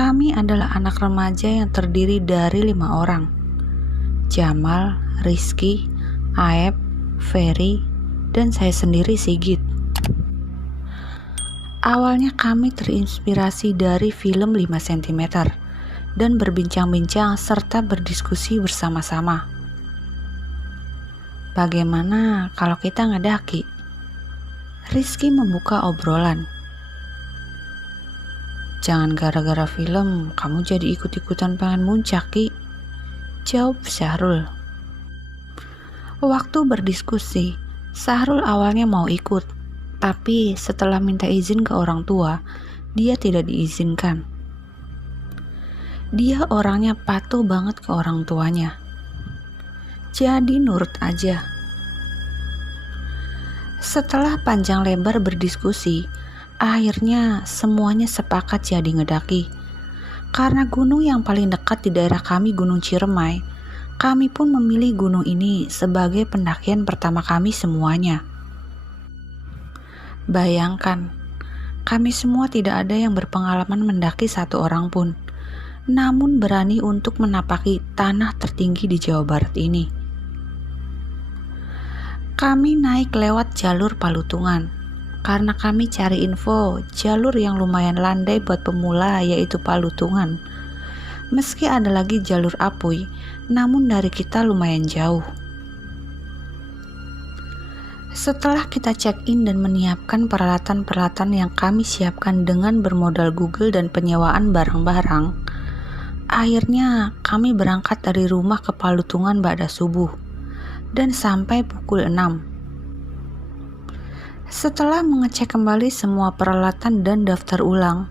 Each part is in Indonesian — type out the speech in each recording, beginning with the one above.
Kami adalah anak remaja yang terdiri dari 5 orang. Jamal, Rizky, Aep, Ferry, dan saya sendiri Sigit. Awalnya kami terinspirasi dari film 5 cm dan berbincang-bincang serta berdiskusi bersama-sama. Bagaimana kalau kita ngedaki? Rizky membuka obrolan. Jangan gara-gara film kamu jadi ikut-ikutan pengen muncak, Ki, jawab Syahrul. Waktu berdiskusi, Syahrul awalnya mau ikut, tapi setelah minta izin ke orang tua, dia tidak diizinkan. Dia orangnya patuh banget ke orang tuanya. Jadi nurut aja. Setelah panjang lebar berdiskusi, akhirnya semuanya sepakat jadi ngedaki. Karena gunung yang paling dekat di daerah kami Gunung Ciremai, kami pun memilih gunung ini sebagai pendakian pertama kami semuanya. Bayangkan, kami semua tidak ada yang berpengalaman mendaki satu orang pun, namun berani untuk menapaki tanah tertinggi di Jawa Barat ini. Kami naik lewat jalur Palutungan, karena kami cari info jalur yang lumayan landai buat pemula yaitu Palutungan. Meski ada lagi jalur Apuy, namun dari kita lumayan jauh. Setelah kita check-in dan menyiapkan peralatan-peralatan yang kami siapkan dengan bermodal Google dan penyewaan barang-barang, akhirnya kami berangkat dari rumah ke Palutungan ba'da subuh dan sampai pukul 6. Setelah mengecek kembali semua peralatan dan daftar ulang,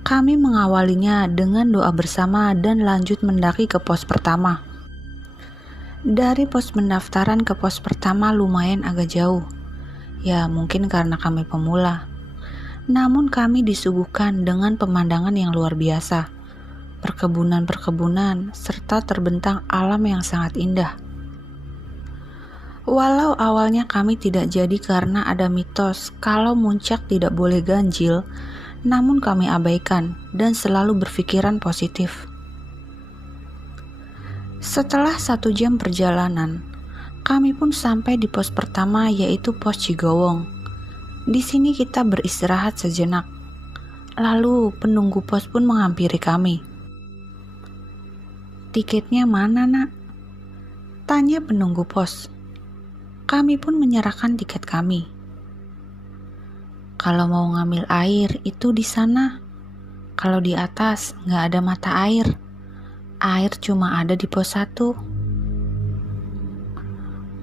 kami mengawalinya dengan doa bersama dan lanjut mendaki ke pos pertama. Dari pos pendaftaran ke pos pertama lumayan agak jauh. Ya mungkin karena kami pemula. Namun kami disuguhkan dengan pemandangan yang luar biasa. Perkebunan-perkebunan serta terbentang alam yang sangat indah. Walau awalnya kami tidak jadi karena ada mitos kalau muncak tidak boleh ganjil, namun kami abaikan dan selalu berpikiran positif. Setelah 1 jam perjalanan, kami pun sampai di pos pertama yaitu pos Cigowong. Di sini kita beristirahat sejenak. Lalu penunggu pos pun menghampiri kami. Tiketnya mana, Nak? Tanya penunggu pos. Kami pun menyerahkan tiket kami. Kalau mau ngambil air itu di sana. Kalau di atas nggak ada mata air. Air cuma ada di pos 1.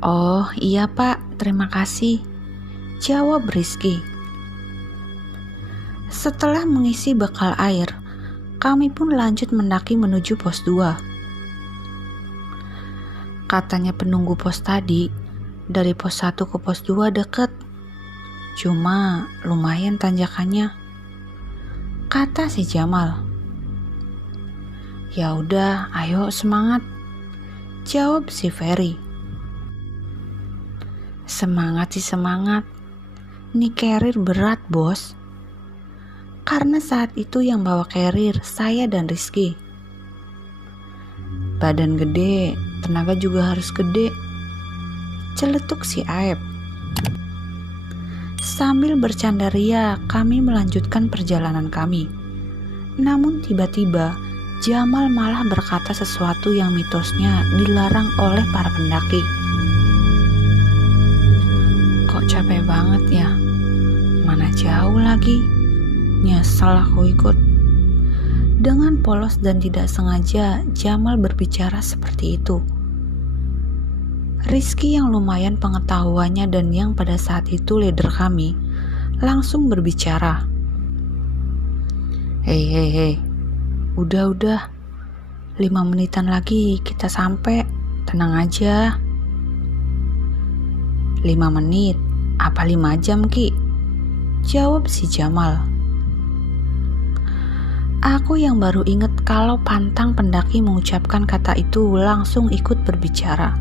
Oh iya Pak, terima kasih, jawab Rizky. Setelah mengisi bekal air, kami pun lanjut mendaki menuju pos 2. Katanya penunggu pos tadi, dari pos 1 ke pos 2 deket. Cuma lumayan tanjakannya, kata si Jamal. Ya udah, ayo semangat, jawab si Ferry. Semangat sih semangat, nih carrier berat bos. Karena saat itu yang bawa carrier saya dan Rizky. Badan gede, tenaga juga harus gede, celetuk si Aep. Sambil bercanda ria, kami melanjutkan perjalanan kami. Namun tiba-tiba Jamal malah berkata sesuatu yang mitosnya dilarang oleh para pendaki. Kok capek banget ya? Mana jauh lagi? Nyesel aku ikut. Dengan polos dan tidak sengaja, Jamal berbicara seperti itu. Rizky yang lumayan pengetahuannya dan yang pada saat itu leader kami, langsung berbicara. Hei, udah, 5 menitan lagi kita sampai, tenang aja. 5 menit, apa 5 jam Ki? Jawab si Jamal. Aku yang baru inget kalau pantang pendaki mengucapkan kata itu langsung ikut berbicara.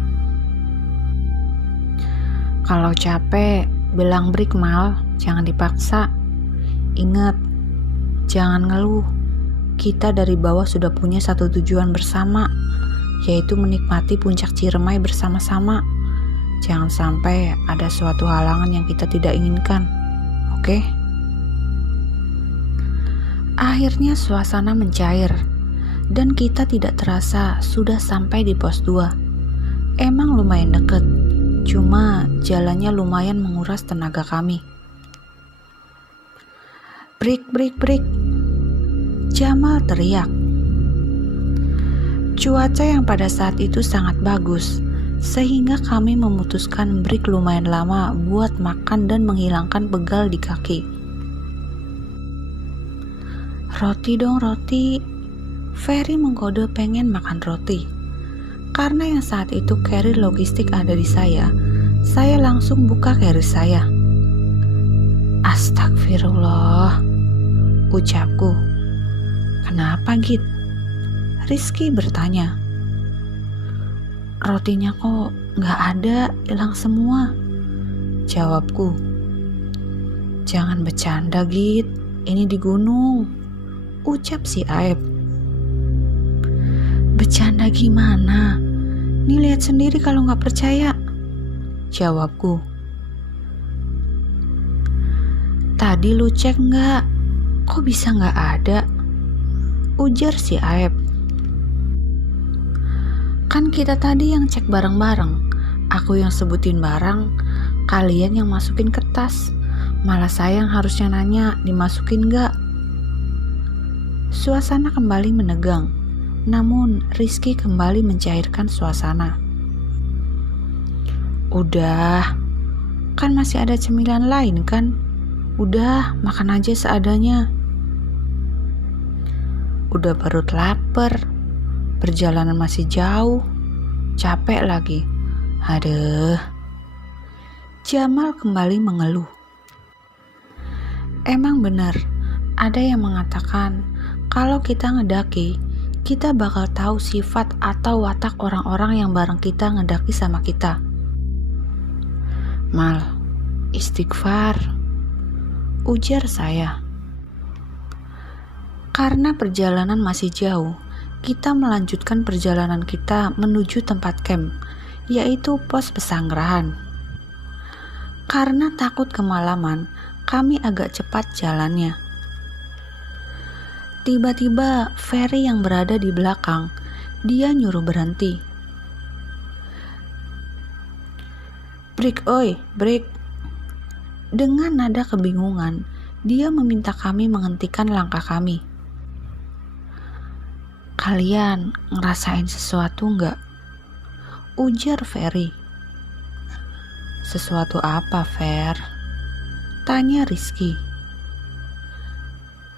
Kalau capek, bilang break Mal, jangan dipaksa. Ingat, jangan ngeluh. Kita dari bawah sudah punya satu tujuan bersama, yaitu menikmati puncak Ciremai bersama-sama. Jangan sampai ada suatu halangan yang kita tidak inginkan, oke? Akhirnya suasana mencair, dan kita tidak terasa sudah sampai di pos 2. Emang lumayan deket, cuma jalannya lumayan menguras tenaga kami. Break, break, break. Jamal teriak. Cuaca yang pada saat itu sangat bagus, sehingga kami memutuskan break lumayan lama buat makan dan menghilangkan pegal di kaki. Roti dong, roti. Ferry mengkode pengen makan roti. Karena yang saat itu carrier logistik ada di saya langsung buka carrier saya. Astagfirullah, ucapku. Kenapa Git? Rizky bertanya. Rotinya kok gak ada, hilang semua, jawabku. Jangan bercanda Git, ini di gunung, ucap si Aep. Bercanda gimana? Nih lihat sendiri kalau gak percaya, jawabku. Tadi lu cek gak? Kok bisa gak ada? Ujar si Aep. Kan kita tadi yang cek bareng-bareng. Aku yang sebutin barang, kalian yang masukin ke tas. Malah saya yang harusnya nanya, dimasukin gak? Suasana kembali menegang. Namun Rizky kembali mencairkan suasana. Udah, kan masih ada cemilan lain kan? Udah, makan aja seadanya. Udah perut lapar, perjalanan masih jauh, capek lagi. Aduh. Jamal kembali mengeluh. Emang benar, ada yang mengatakan kalau kita ngedaki, kita bakal tahu sifat atau watak orang-orang yang bareng kita ngedaki sama kita. Mal, istighfar, ujar saya. Karena perjalanan masih jauh, kita melanjutkan perjalanan kita menuju tempat camp, yaitu pos pesanggerahan. Karena takut kemalaman, kami agak cepat jalannya. Tiba-tiba Ferry yang berada di belakang, dia nyuruh berhenti. Break oi, break. Dengan nada kebingungan, dia meminta kami menghentikan langkah kami. Kalian ngerasain sesuatu nggak? Ujar Ferry. Sesuatu apa, Fer? Tanya Rizky.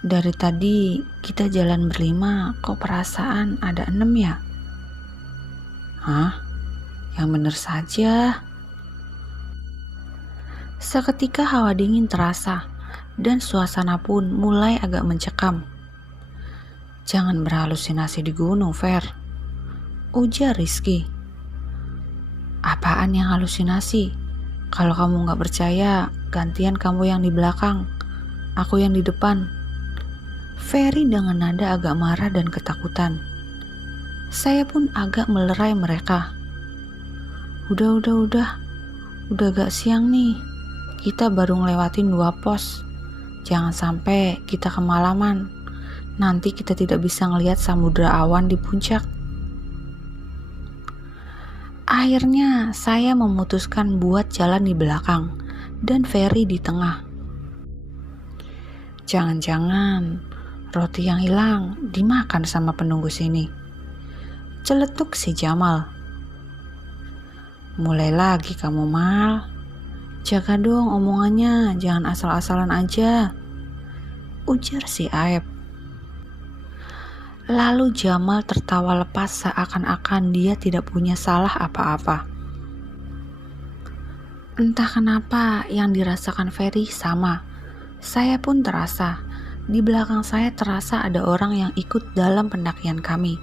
Dari tadi kita jalan berlima, kok perasaan ada 6 ya? Hah? Yang bener saja. Seketika hawa dingin terasa, dan suasana pun mulai agak mencekam. Jangan berhalusinasi di gunung, Fer, ujar Rizky. Apaan yang halusinasi? Kalau kamu gak percaya, gantian kamu yang di belakang, aku yang di depan. Ferry dengan nada agak marah dan ketakutan. Saya pun agak melerai mereka. Udah gak siang nih. Kita baru ngelewatin 2 pos. Jangan sampai kita kemalaman. Nanti kita tidak bisa ngelihat samudra awan di puncak. Akhirnya saya memutuskan buat jalan di belakang dan Ferry di tengah. Jangan-jangan roti yang hilang dimakan sama penunggu sini, celetuk si Jamal. Mulai lagi kamu, Mal. Jaga dong omongannya, jangan asal-asalan aja, ujar si Aep. Lalu Jamal tertawa lepas seakan-akan dia tidak punya salah apa-apa. Entah kenapa yang dirasakan Ferry sama. Saya pun terasa. Di belakang saya terasa ada orang yang ikut dalam pendakian kami.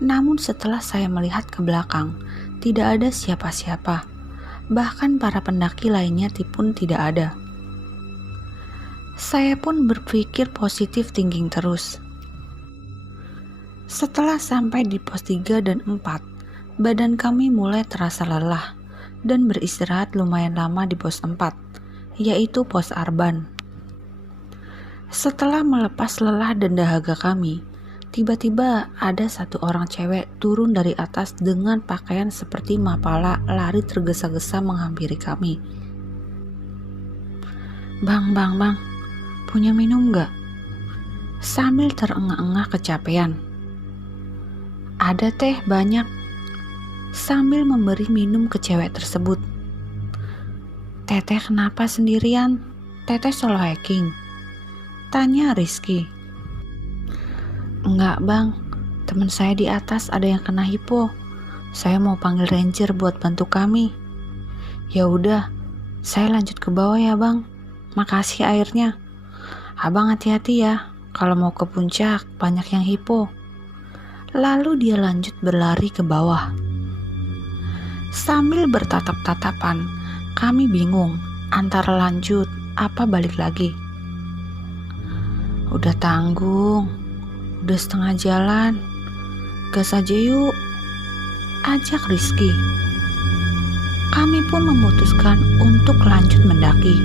Namun setelah saya melihat ke belakang, tidak ada siapa-siapa. Bahkan para pendaki lainnya pun tidak ada. . Saya pun berpikir positif thinking terus. Setelah sampai di pos 3 dan 4, badan kami mulai terasa lelah dan beristirahat lumayan lama di pos 4, yaitu pos Arban. Setelah melepas lelah dan dahaga kami, tiba-tiba ada satu orang cewek turun dari atas dengan pakaian seperti mapala lari tergesa-gesa menghampiri kami. Bang, punya minum gak? Sambil terengah-engah kecapean. Ada teh banyak. Sambil memberi minum ke cewek tersebut. Teteh kenapa sendirian? Teteh solo hiking? Tanya Rizky. Enggak bang, teman saya di atas ada yang kena hipo. Saya mau panggil ranger buat bantu kami. Ya udah, saya lanjut ke bawah ya bang. Makasih airnya. Abang hati-hati ya, kalau mau ke puncak banyak yang hipo. Lalu dia lanjut berlari ke bawah. Sambil bertatap-tatapan, kami bingung antara lanjut apa balik lagi. Udah tanggung, udah setengah jalan, gas aja yuk, ajak Rizky. Kami pun memutuskan untuk lanjut mendaki.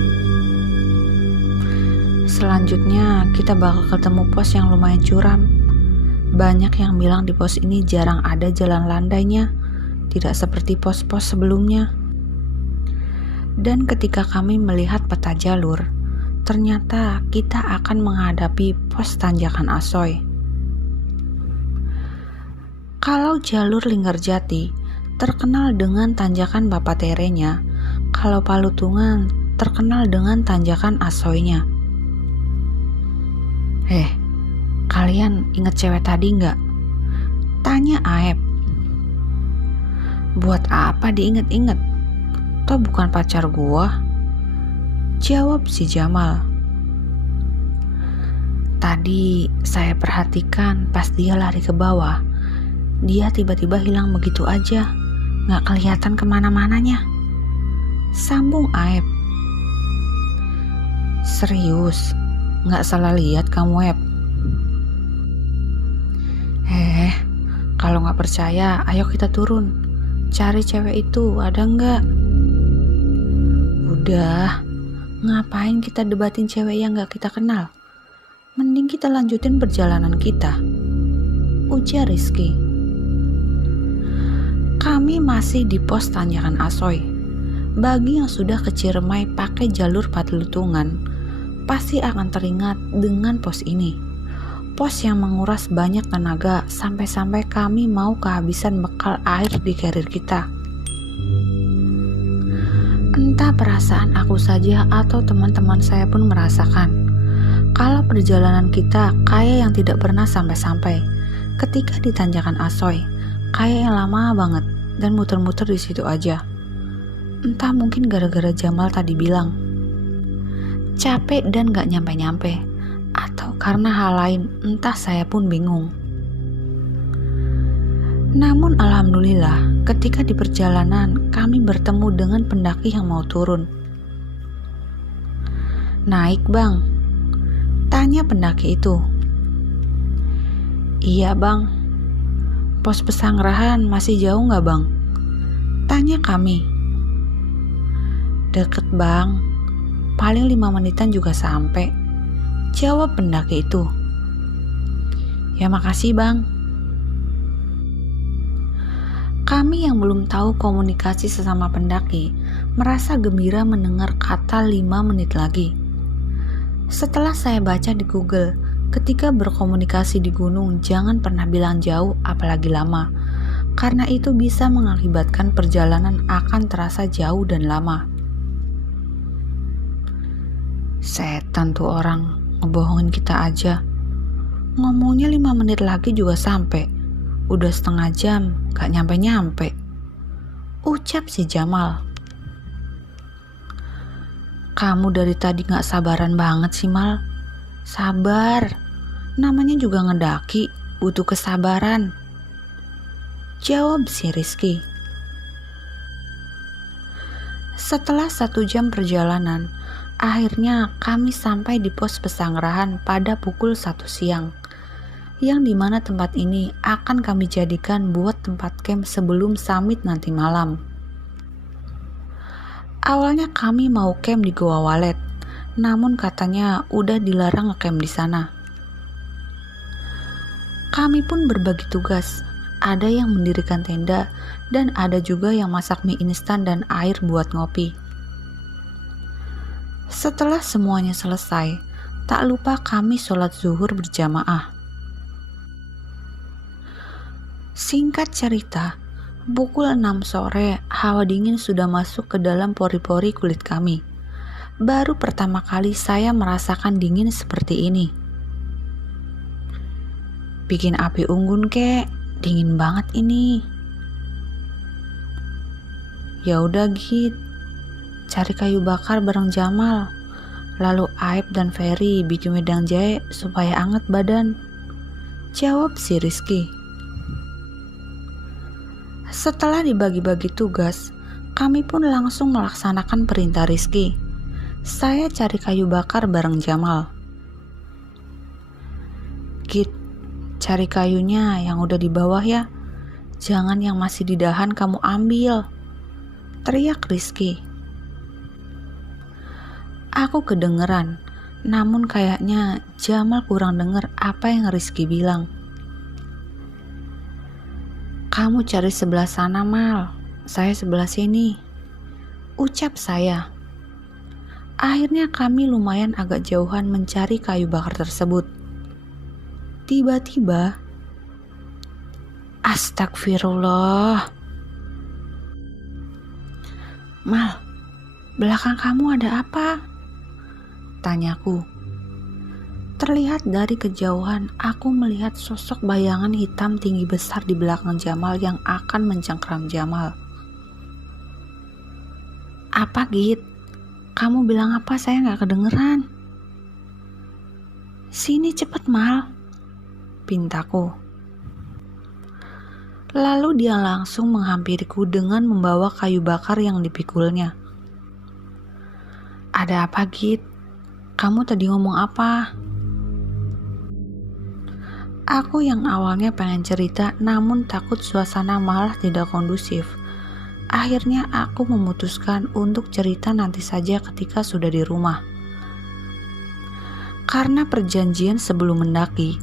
Selanjutnya kita bakal ketemu pos yang lumayan curam. Banyak yang bilang di pos ini jarang ada jalan landainya, tidak seperti pos-pos sebelumnya. Dan ketika kami melihat peta jalur, ternyata kita akan menghadapi pos tanjakan Asoy. Kalau jalur Linggarjati terkenal dengan tanjakan Bapaterenya, kalau Palutungan terkenal dengan tanjakan Asoynya. Kalian ingat cewek tadi nggak? Tanya Aep. Buat apa diinget-inget? Toh bukan pacar gua. Jawab si Jamal. Tadi saya perhatikan pas dia lari ke bawah, dia tiba-tiba hilang begitu aja, gak kelihatan kemana-mananya. Sambung Aep. Serius, gak salah lihat kamu Aep? Kalau gak percaya, ayo kita turun. Cari cewek itu, ada gak? Udah, ngapain kita debatin cewek yang gak kita kenal? Mending kita lanjutin perjalanan kita, ujar Rizky. Kami masih di pos tanjakan Asoy. Bagi yang sudah ke Ciremai pakai jalur Palutungan, pasti akan teringat dengan pos ini. Pos yang menguras banyak tenaga sampai-sampai kami mau kehabisan bekal air di carrier kita. Entah perasaan aku saja atau teman-teman saya pun merasakan kalau perjalanan kita kayak yang tidak pernah sampai-sampai. Ketika di tanjakan Asoy, kayak yang lama banget dan muter-muter di situ aja. Entah mungkin gara-gara Jamal tadi bilang capek dan gak nyampe-nyampe, atau karena hal lain, entah saya pun bingung. Namun alhamdulillah ketika di perjalanan kami bertemu dengan pendaki yang mau turun. Naik bang? Tanya pendaki itu. Iya bang. Pos Pesanggerahan masih jauh gak bang? Tanya kami. Deket bang, paling 5 menitan juga sampai, jawab pendaki itu. Ya makasih bang. Kami yang belum tahu komunikasi sesama pendaki merasa gembira mendengar kata 5 menit lagi. Setelah saya baca di Google, ketika berkomunikasi di gunung jangan pernah bilang jauh apalagi lama, karena itu bisa mengakibatkan perjalanan akan terasa jauh dan lama. Setan tuh orang, ngebohongin kita aja. Ngomongnya 5 menit lagi juga sampai. Udah setengah jam, gak nyampe-nyampe, ucap si Jamal. Kamu dari tadi gak sabaran banget sih Mal. Sabar, namanya juga ngedaki, butuh kesabaran, jawab si Rizky. Setelah 1 jam perjalanan, akhirnya kami sampai di pos Pesanggerahan pada pukul 1 siang. yang dimana tempat ini akan kami jadikan buat tempat camp sebelum summit nanti malam. Awalnya kami mau camp di Goa Walet, namun katanya udah dilarang ngecamp di sana. Kami pun berbagi tugas, ada yang mendirikan tenda dan ada juga yang masak mie instan dan air buat ngopi. Setelah semuanya selesai, tak lupa kami sholat zuhur berjamaah. Singkat cerita, pukul 6 sore, hawa dingin sudah masuk ke dalam pori-pori kulit kami. Baru pertama kali saya merasakan dingin seperti ini. Bikin api unggun kek, dingin banget ini. Ya udah Git, cari kayu bakar bareng Jamal. Lalu Aib dan Ferry bikin wedang jahe supaya anget badan. Jawab si Rizky. Setelah dibagi-bagi tugas, kami pun langsung melaksanakan perintah Rizky. Saya cari kayu bakar bareng Jamal. Git, cari kayunya yang udah di bawah ya. Jangan yang masih di dahan kamu ambil, teriak Rizky. Aku kedengeran, namun kayaknya Jamal kurang denger apa yang Rizky bilang. Kamu cari sebelah sana Mal, saya sebelah sini, ucap saya. Akhirnya kami lumayan agak jauhan mencari kayu bakar tersebut. Tiba-tiba, astagfirullah. Mal, belakang kamu ada apa? Tanyaku. Terlihat dari kejauhan, aku melihat sosok bayangan hitam tinggi besar di belakang Jamal yang akan mencengkram Jamal. Apa Git? Kamu bilang apa? Saya gak kedengeran. Sini cepet Mal, pintaku. Lalu dia langsung menghampiriku dengan membawa kayu bakar yang dipikulnya. Ada apa Git? Kamu tadi ngomong apa? Aku yang awalnya pengen cerita namun takut suasana malah tidak kondusif. Akhirnya aku memutuskan untuk cerita nanti saja ketika sudah di rumah. Karena perjanjian sebelum mendaki,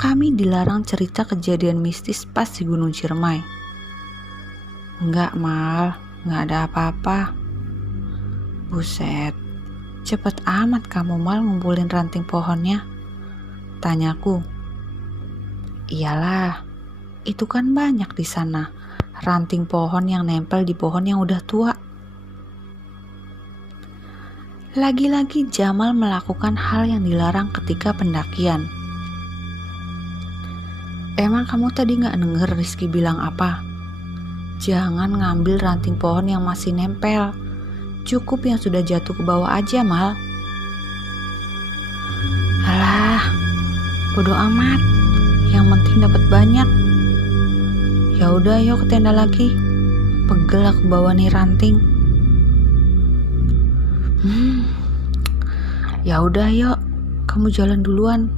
kami dilarang cerita kejadian mistis pas di Gunung Ciremai. Enggak Mal, enggak ada apa-apa. Buset, cepet amat kamu Mal ngumpulin ranting pohonnya, tanyaku. Iyalah, itu kan banyak di sana, ranting pohon yang nempel di pohon yang udah tua. Lagi-lagi Jamal melakukan hal yang dilarang ketika pendakian. Emang kamu tadi gak denger Rizky bilang apa? Jangan ngambil ranting pohon yang masih nempel, cukup yang sudah jatuh ke bawah aja Mal. Alah, bodo amat. Yang penting dapat banyak. Ya udah, yuk ke tenda lagi. Pegel aku bawa nih ranting. Ya udah, yuk. Kamu jalan duluan.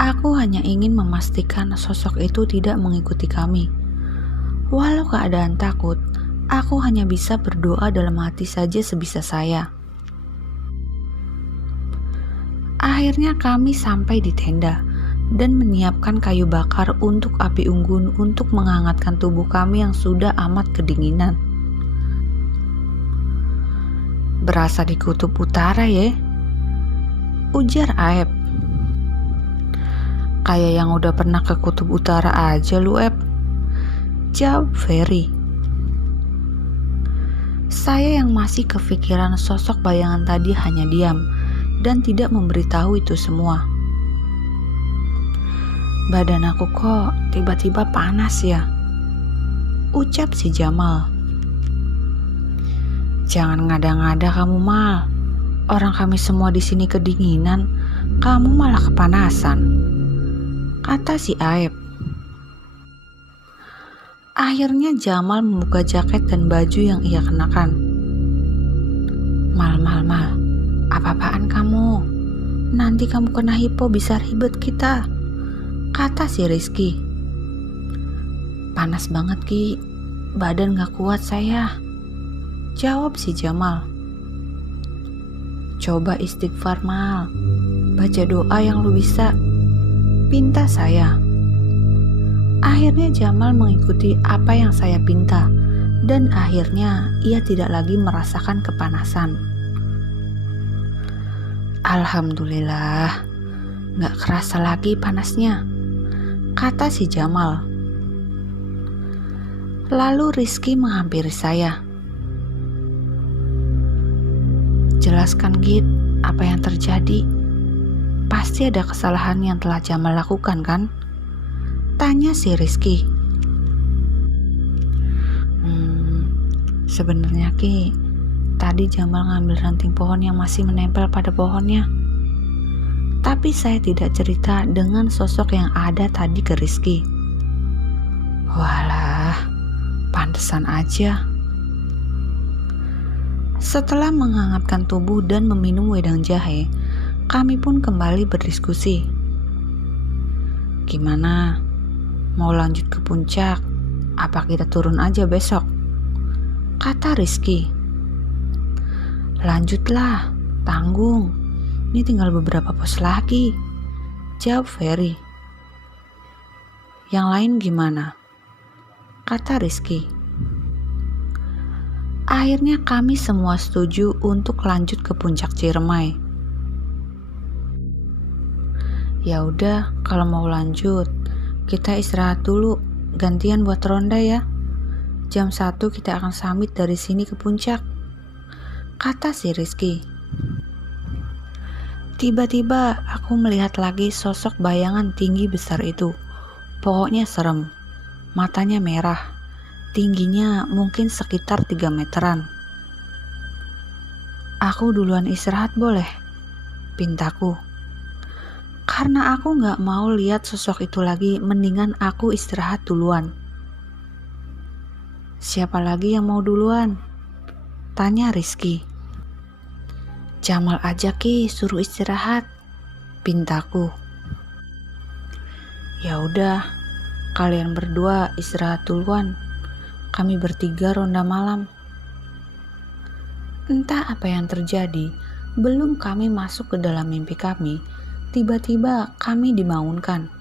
Aku hanya ingin memastikan sosok itu tidak mengikuti kami. Walau keadaan takut, aku hanya bisa berdoa dalam hati saja sebisa saya. Akhirnya kami sampai di tenda dan menyiapkan kayu bakar untuk api unggun untuk menghangatkan tubuh kami yang sudah amat kedinginan. Berasa di kutub utara ya, ujar Aep. Kayak yang udah pernah ke kutub utara aja lu Ep, jawab Ferry. Saya yang masih kepikiran sosok bayangan tadi hanya diam dan tidak memberitahu itu semua. Badan aku kok tiba-tiba panas ya, ucap si Jamal. Jangan ngada-ngada kamu Mal, orang kami semua di sini kedinginan, kamu malah kepanasan, kata si Aep. Akhirnya Jamal membuka jaket dan baju yang ia kenakan. Mal, apa-apaan kamu? Nanti kamu kena hipo bisa ribet kita, kata si Rizky. Panas banget Ki, badan gak kuat saya, jawab si Jamal. Coba istighfar Mal, baca doa yang lu bisa, pinta saya. Akhirnya Jamal mengikuti apa yang saya pinta, dan akhirnya ia tidak lagi merasakan kepanasan. Alhamdulillah, gak kerasa lagi panasnya, kata si Jamal. Lalu Rizky menghampiri saya. Jelaskan Git, apa yang terjadi? Pasti ada kesalahan yang telah Jamal lakukan kan? Tanya si Rizky. Sebenarnya Ki, tadi Jamal ngambil ranting pohon yang masih menempel pada pohonnya. Tapi saya tidak cerita dengan sosok yang ada tadi ke Rizky. Walah, pantesan aja. Setelah menghangatkan tubuh dan meminum wedang jahe, kami pun kembali berdiskusi. Gimana? Mau lanjut ke puncak? Apa kita turun aja besok? Kata Rizky. Lanjutlah, tanggung. Ini tinggal beberapa pos lagi, jawab Ferry. Yang lain gimana? Kata Rizky. Akhirnya kami semua setuju untuk lanjut ke puncak Ciremai. Ya udah, kalau mau lanjut, kita istirahat dulu, gantian buat ronda ya. Jam 1 kita akan summit dari sini ke puncak, kata si Rizky. Tiba-tiba aku melihat lagi sosok bayangan tinggi besar itu. Pokoknya serem, matanya merah, tingginya mungkin sekitar 3 meteran. Aku duluan istirahat boleh? Pintaku. Karena aku gak mau lihat sosok itu lagi, mendingan aku istirahat duluan. Siapa lagi yang mau duluan? Tanya Rizky. Jamal aja Ki, suruh istirahat, pintaku. Ya udah, kalian berdua istirahat duluan. Kami bertiga ronda malam. Entah apa yang terjadi, belum kami masuk ke dalam mimpi kami, tiba-tiba kami dibangunkan.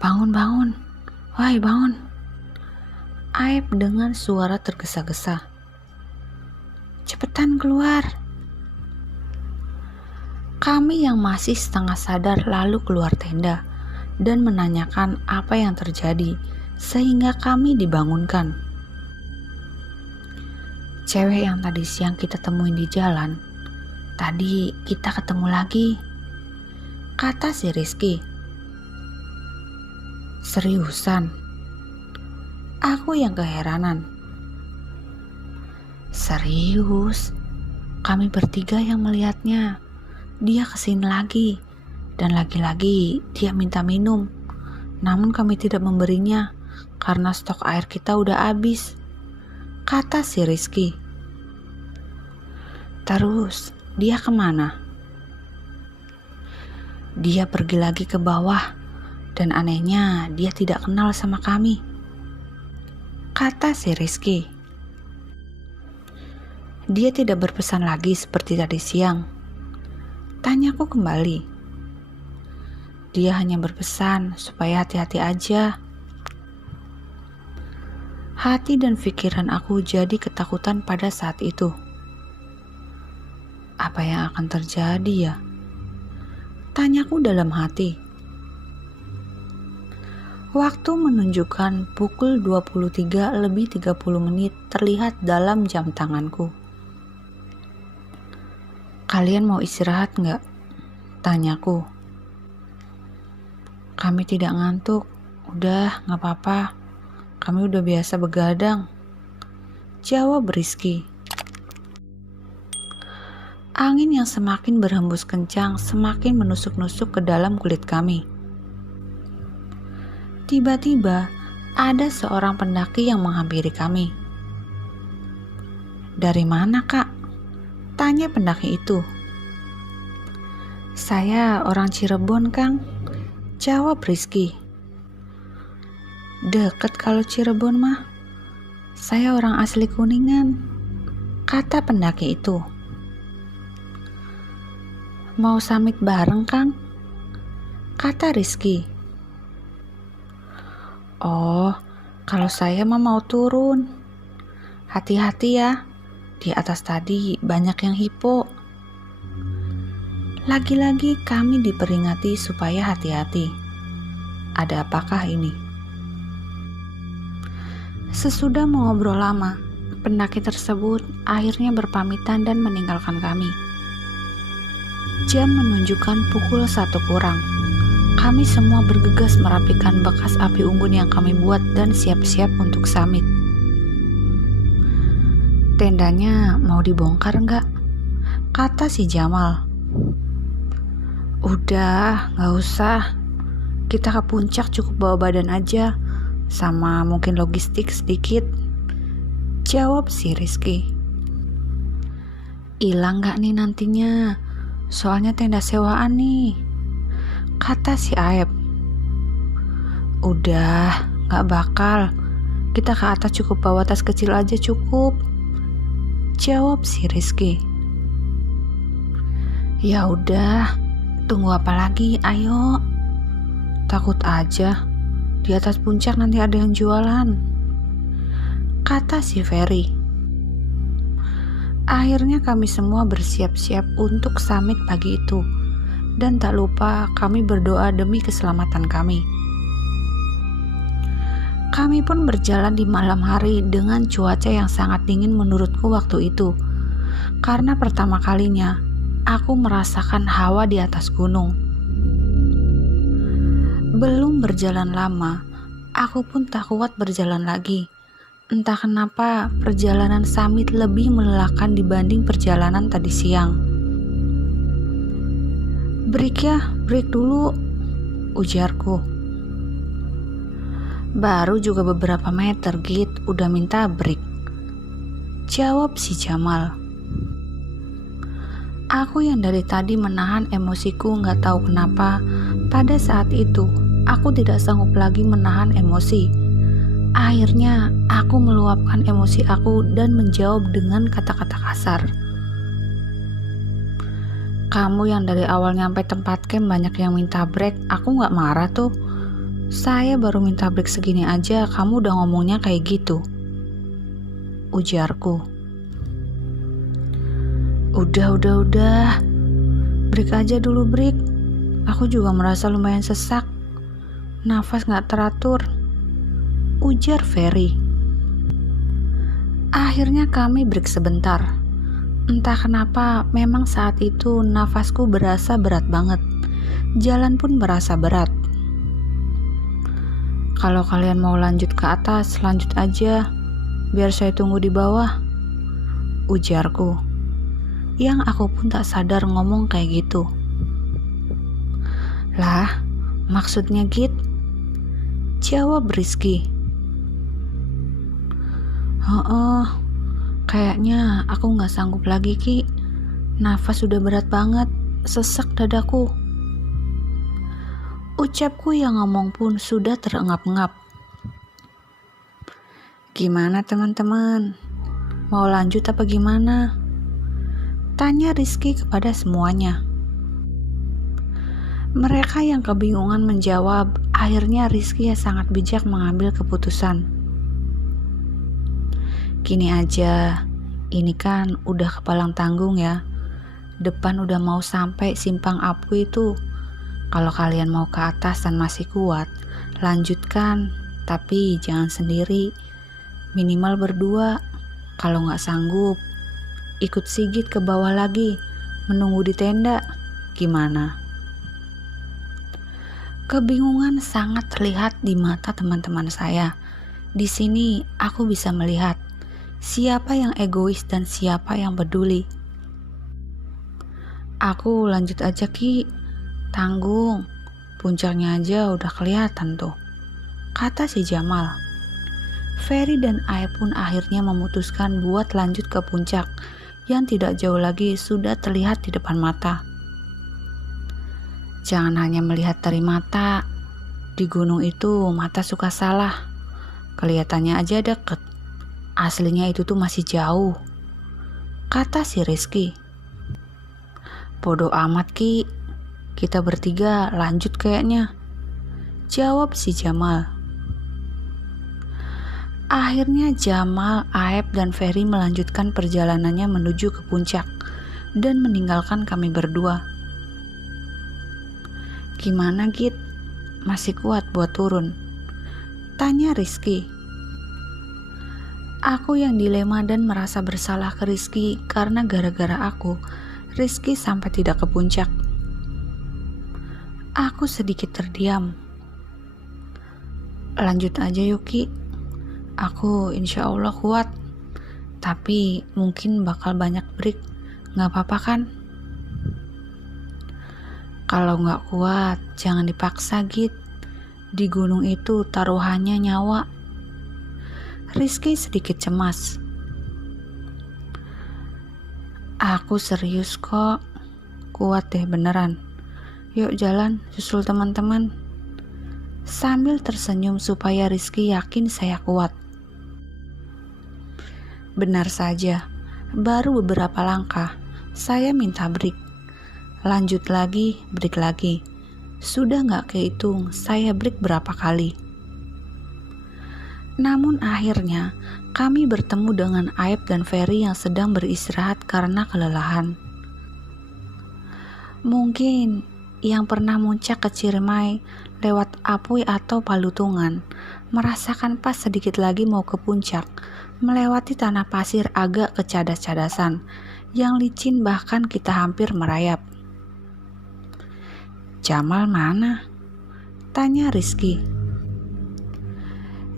Bangun, bangun. Wahai bangun. Aib dengan suara tergesa-gesa. Cepetan keluar. Kami yang masih setengah sadar lalu keluar tenda dan menanyakan apa yang terjadi sehingga kami dibangunkan. Cewek yang tadi siang kita temuin di jalan, tadi kita ketemu lagi, kata si Rizky. Seriusan? Aku yang keheranan. Serius? Kami bertiga yang melihatnya. Dia kesini lagi, dan lagi-lagi dia minta minum. Namun kami tidak memberinya karena stok air kita udah habis, kata si Rizky. Terus dia kemana? Dia pergi lagi ke bawah, dan anehnya dia tidak kenal sama kami, kata si Rizky. Dia tidak berpesan lagi seperti tadi siang, tanyaku kembali. Dia hanya berpesan supaya hati-hati aja. Hati dan pikiran aku jadi ketakutan pada saat itu. Apa yang akan terjadi ya? Tanyaku dalam hati. Waktu menunjukkan pukul 23:30 terlihat dalam jam tanganku. Kalian mau istirahat nggak? Tanyaku. Kami tidak ngantuk. Udah, nggak apa-apa. Kami udah biasa begadang, jawab Rizky. Angin yang semakin berhembus kencang semakin menusuk-nusuk ke dalam kulit kami. Tiba-tiba ada seorang pendaki yang menghampiri kami. Dari mana, Kak? Tanya pendaki itu. Saya orang Cirebon, Kang, jawab Rizky. Deket kalau Cirebon mah. Saya orang asli Kuningan, kata pendaki itu. Mau summit bareng, Kang? Kata Rizky. Oh, kalau saya mah mau turun. Hati-hati ya, di atas tadi banyak yang hipo. Lagi-lagi kami diperingati supaya hati-hati. Ada apakah ini? Sesudah mengobrol lama, pendaki tersebut akhirnya berpamitan dan meninggalkan kami. Jam menunjukkan pukul 1 kurang. Kami semua bergegas merapikan bekas api unggun yang kami buat dan siap-siap untuk summit. Tendanya mau dibongkar enggak? Kata si Jamal. Udah, gak usah. Kita ke puncak cukup bawa badan aja, sama mungkin logistik sedikit, jawab si Rizky. Hilang gak nih nantinya? Soalnya tenda sewaan nih, kata si Aep. Udah, gak bakal. Kita ke atas cukup bawa tas kecil aja cukup, jawab si Rizky. Ya udah, tunggu apa lagi? Ayo. Takut aja. Di atas puncak nanti ada yang jualan, kata si Ferry. Akhirnya kami semua bersiap-siap untuk summit pagi itu, dan tak lupa kami berdoa demi keselamatan kami. Kami pun berjalan di malam hari dengan cuaca yang sangat dingin menurutku waktu itu, karena pertama kalinya aku merasakan hawa di atas gunung. Belum berjalan lama, aku pun tak kuat berjalan lagi. Entah kenapa perjalanan summit lebih melelahkan dibanding perjalanan tadi siang. Break ya, break dulu, ujarku. Baru juga beberapa meter Git, udah minta break, jawab si Jamal. Aku yang dari tadi menahan emosiku gak tahu kenapa, pada saat itu aku tidak sanggup lagi menahan emosi. Akhirnya aku meluapkan emosi aku dan menjawab dengan kata-kata kasar. Kamu yang dari awal nyampe tempat camp banyak yang minta break, aku gak marah tuh. Saya baru minta break segini aja, kamu udah ngomongnya kayak gitu, ujarku. Udah. Break aja dulu, break. Aku juga merasa lumayan sesak. Nafas gak teratur, ujar Ferry. Akhirnya kami break sebentar. Entah kenapa, memang saat itu nafasku berasa berat banget. Jalan pun berasa berat. Kalau kalian mau lanjut ke atas, lanjut aja. Biar saya tunggu di bawah, ujarku. Yang aku pun tak sadar ngomong kayak gitu. Lah, maksudnya Git? Jawab Rizky. Kayaknya aku gak sanggup lagi, Ki. Nafas sudah berat banget, sesak dadaku. Ucapku yang ngomong pun sudah terengap-engap. Gimana teman-teman? Mau lanjut apa gimana? Tanya Rizky kepada semuanya. Mereka yang kebingungan menjawab. Akhirnya Rizky yang sangat bijak mengambil keputusan. Gini aja, ini kan udah kepalang tanggung ya. Depan udah mau sampai simpang Apu itu. Kalau kalian mau ke atas dan masih kuat, lanjutkan. Tapi jangan sendiri, minimal berdua. Kalau gak sanggup, ikut Sigit ke bawah lagi, menunggu di tenda. Gimana? Kebingungan sangat terlihat di mata teman-teman saya. Di sini aku bisa melihat siapa yang egois dan siapa yang peduli. Aku lanjut aja, Ki. Tanggung. Puncaknya aja udah kelihatan tuh, kata si Jamal. Ferry dan Aep pun akhirnya memutuskan buat lanjut ke puncak yang tidak jauh lagi sudah terlihat di depan mata. Jangan hanya melihat dari mata. Di gunung itu mata suka salah. Kelihatannya aja deket. Aslinya itu tuh masih jauh, kata si Rizky. Bodoh amat Ki, kita bertiga lanjut kayaknya, jawab si Jamal. Akhirnya Jamal, Aep, dan Ferry melanjutkan perjalanannya menuju ke puncak dan meninggalkan kami berdua. Gimana Git? Masih kuat buat turun? Tanya Rizky. Aku yang dilema dan merasa bersalah ke Rizky karena gara-gara aku, Rizky sampai tidak ke puncak. Aku sedikit terdiam. Lanjut aja Yuki. Aku insya Allah kuat. Tapi mungkin bakal banyak break. Gak apa-apa kan? Kalau gak kuat, jangan dipaksa Git. Di gunung itu taruhannya nyawa. Rizky sedikit cemas. Aku serius kok. Kuat deh beneran. Yuk jalan, susul teman-teman. Sambil tersenyum supaya Rizky yakin saya kuat. Benar saja, baru beberapa langkah, saya minta break. Lanjut lagi, break lagi. Sudah gak kehitung saya break berapa kali. Namun akhirnya kami bertemu dengan Aep dan Ferry yang sedang beristirahat karena kelelahan. Mungkin yang pernah muncak ke Ciremai lewat Apui atau Palutungan merasakan pas sedikit lagi mau ke puncak, melewati tanah pasir agak kecadas-cadasan yang licin bahkan kita hampir merayap. Jamal mana? Tanya Rizky.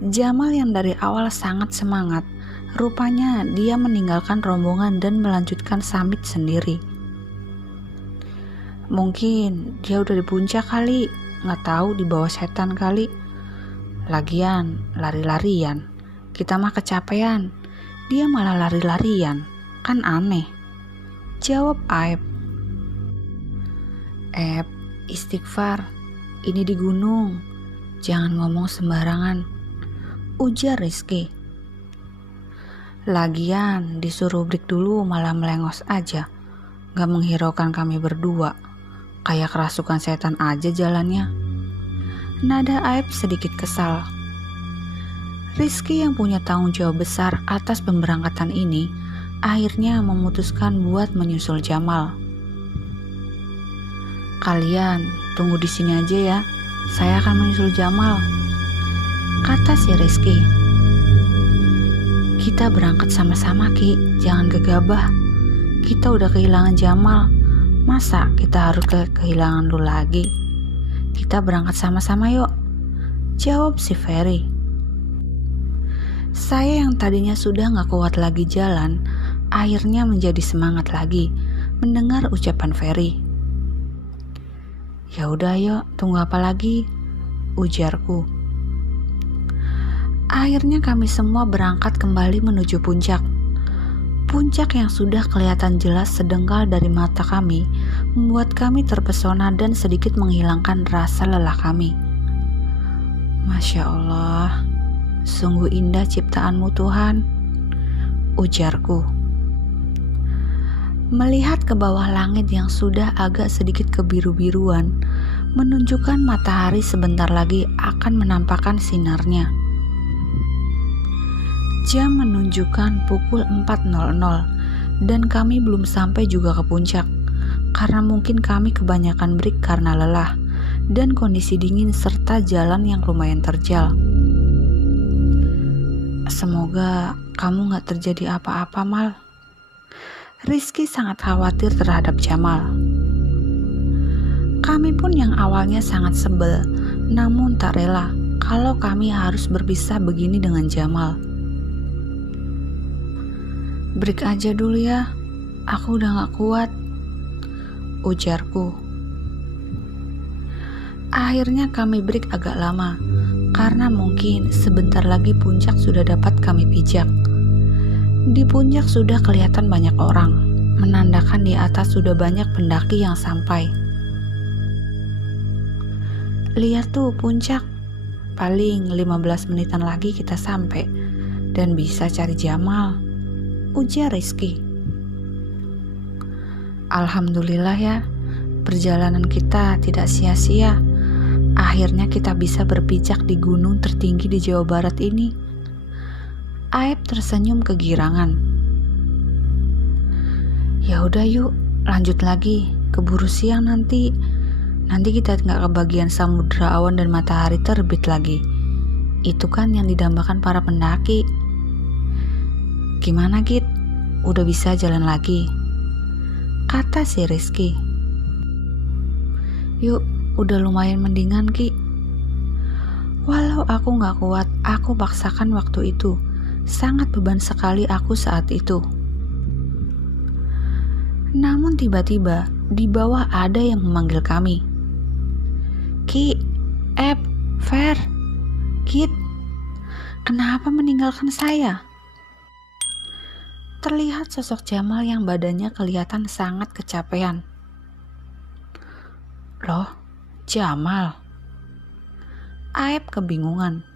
Jamal yang dari awal sangat semangat, rupanya dia meninggalkan rombongan dan melanjutkan summit sendiri. Mungkin dia udah di puncak kali, gak tahu di bawah setan kali. Lagian lari-larian, kita mah kecapean, dia malah lari-larian, kan aneh. Jawab Aep. Ep, istighfar, ini di gunung, jangan ngomong sembarangan, ujar Rizky. Lagian disuruh break dulu malah melengos aja, gak menghiraukan kami berdua, kayak kerasukan setan aja jalannya. Nada Aep sedikit kesal. Rizky yang punya tanggung jawab besar atas pemberangkatan ini akhirnya memutuskan buat menyusul Jamal. Kalian tunggu di sini aja ya, saya akan menyusul Jamal, kata si Rizky. Kita berangkat sama-sama Ki, jangan gegabah. Kita udah kehilangan Jamal, masa kita harus kehilangan lu lagi? Kita berangkat sama-sama yuk, jawab si Ferry. Saya yang tadinya sudah gak kuat lagi jalan, akhirnya menjadi semangat lagi mendengar ucapan Ferry. Ya udah yuk, tunggu apa lagi? Ujarku. Akhirnya kami semua berangkat kembali menuju puncak. Puncak yang sudah kelihatan jelas sedengkal dari mata kami membuat kami terpesona dan sedikit menghilangkan rasa lelah kami. Masya Allah, sungguh indah ciptaanmu Tuhan, ujarku. Melihat ke bawah langit yang sudah agak sedikit kebiru-biruan, menunjukkan matahari sebentar lagi akan menampakkan sinarnya. Jam menunjukkan pukul 4.00 dan kami belum sampai juga ke puncak, karena mungkin kami kebanyakan break karena lelah dan kondisi dingin serta jalan yang lumayan terjal. Semoga kamu gak terjadi apa-apa, Mal. Rizky sangat khawatir terhadap Jamal. Kami pun yang awalnya sangat sebel, namun tak rela kalau kami harus berpisah begini dengan Jamal. Break aja dulu ya, aku udah gak kuat, ujarku. Akhirnya kami break agak lama, karena mungkin sebentar lagi puncak sudah dapat kami pijak. Di puncak sudah kelihatan banyak orang, menandakan di atas sudah banyak pendaki yang sampai. Lihat tuh puncak. Paling 15 menitan lagi kita sampai dan bisa cari Jamal, ujar Rizky. Alhamdulillah ya, perjalanan kita tidak sia-sia. Akhirnya kita bisa berpijak di gunung tertinggi di Jawa Barat ini. Aep tersenyum kegirangan. Ya udah yuk, lanjut lagi. Keburu siang nanti. Nanti kita nggak kebagian samudra awan dan matahari terbit lagi. Itu kan yang didambakan para pendaki. Gimana Git? Udah bisa jalan lagi? Kata si Rizky. Yuk, udah lumayan mendingan Ki. Walau aku gak kuat, aku paksakan waktu itu. Sangat beban sekali aku saat itu. Namun tiba-tiba di bawah ada yang memanggil kami. Ki, Ep, Fer, Git, kenapa meninggalkan saya? Terlihat sosok Jamal yang badannya kelihatan sangat kecapean. Loh, Jamal? Aep kebingungan.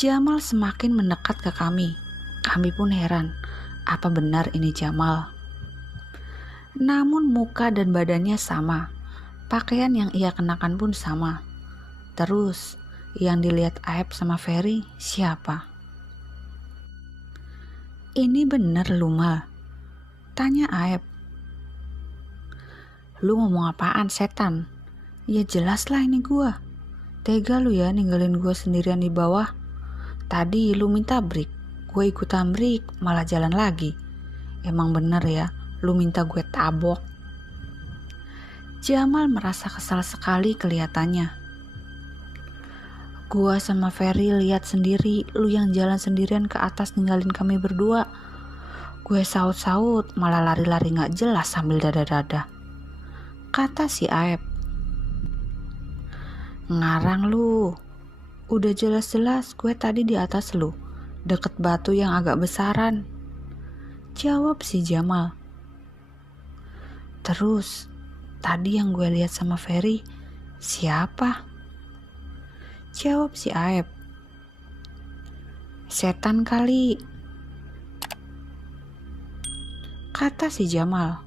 Jamal semakin mendekat ke kami. Kami pun heran, apa benar ini Jamal? Namun muka dan badannya sama. Pakaian yang ia kenakan pun sama. Terus, yang dilihat Aep sama Ferry siapa? Ini bener lu Mal? Tanya Aep. Lu ngomong apaan setan? Ya jelas lah ini gua. Tega lu ya ninggalin gua sendirian di bawah. Tadi lu minta break, gue ikutan break malah jalan lagi. Emang bener ya, lu minta gue tabok. Jamal merasa kesal sekali kelihatannya. Gua sama Ferry lihat sendiri lu yang jalan sendirian ke atas ninggalin kami berdua. Gue saut-saut malah lari-lari gak jelas sambil dada-dada. Kata si Aep. Ngarang lu. Udah jelas-jelas gue tadi di atas lu, deket batu yang agak besaran. Jawab si Jamal. Terus, tadi yang gue lihat sama Ferry, siapa? Jawab si Aep. Setan kali. Kata si Jamal.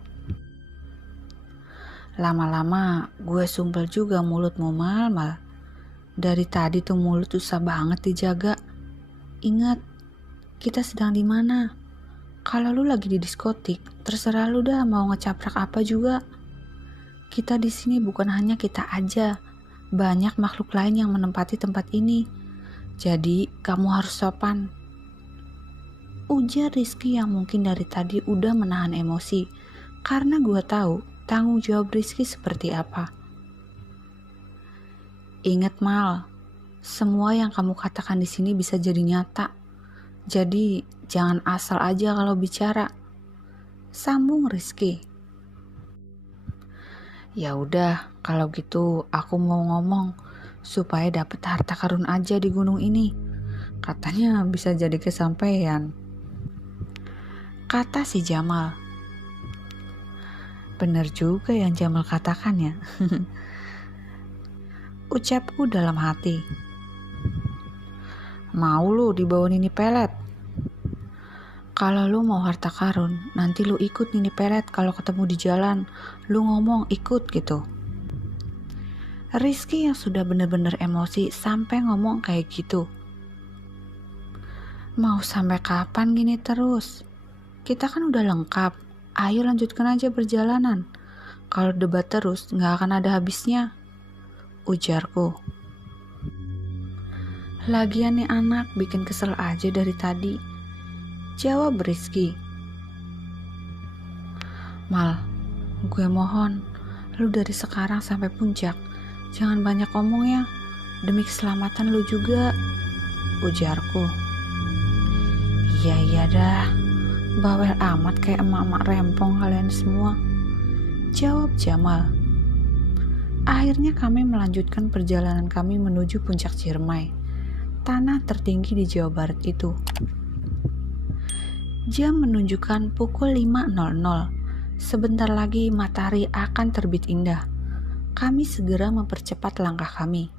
Lama-lama gue sumpel juga mulutmu Mal. Dari tadi tuh mulut susah banget dijaga. Ingat, kita sedang di mana? Kalau lu lagi di diskotik, terserah lu dah mau ngecaprak apa juga. Kita di sini bukan hanya kita aja. Banyak makhluk lain yang menempati tempat ini. Jadi, kamu harus sopan. Ujar Rizky yang mungkin dari tadi udah menahan emosi. Karena gue tahu tanggung jawab Rizky seperti apa. Ingat Mal, semua yang kamu katakan di sini bisa jadi nyata. Jadi, jangan asal aja kalau bicara. Sambung Rizky. Ya udah, kalau gitu aku mau ngomong supaya dapet harta karun aja di gunung ini. Katanya bisa jadi kesampaian. Kata si Jamal. Bener juga yang Jamal katakan ya. Ucapku dalam hati. Mau lu dibawa Nini Pelet? Kalau lu mau harta karun, nanti lu ikut Nini Pelet kalau ketemu di jalan. Lu ngomong ikut gitu. Rizky yang sudah bener-bener emosi sampai ngomong kayak gitu. Mau sampai kapan gini terus? Kita kan udah lengkap. Ayo lanjutkan aja perjalanan. Kalau debat terus gak akan ada habisnya. Ujarku. Lagian nih anak bikin kesel aja dari tadi. Jawab Rizky. Mal, gue mohon, lu dari sekarang sampai puncak, jangan banyak ngomong ya, demi keselamatan lu juga. Ujarku. Iya dah, bawel amat kayak emak-emak rempong kalian semua. Jawab Jamal. Akhirnya kami melanjutkan perjalanan kami menuju puncak Ciremai, tanah tertinggi di Jawa Barat itu. Jam menunjukkan pukul 5.00. Sebentar lagi matahari akan terbit indah. Kami segera mempercepat langkah kami.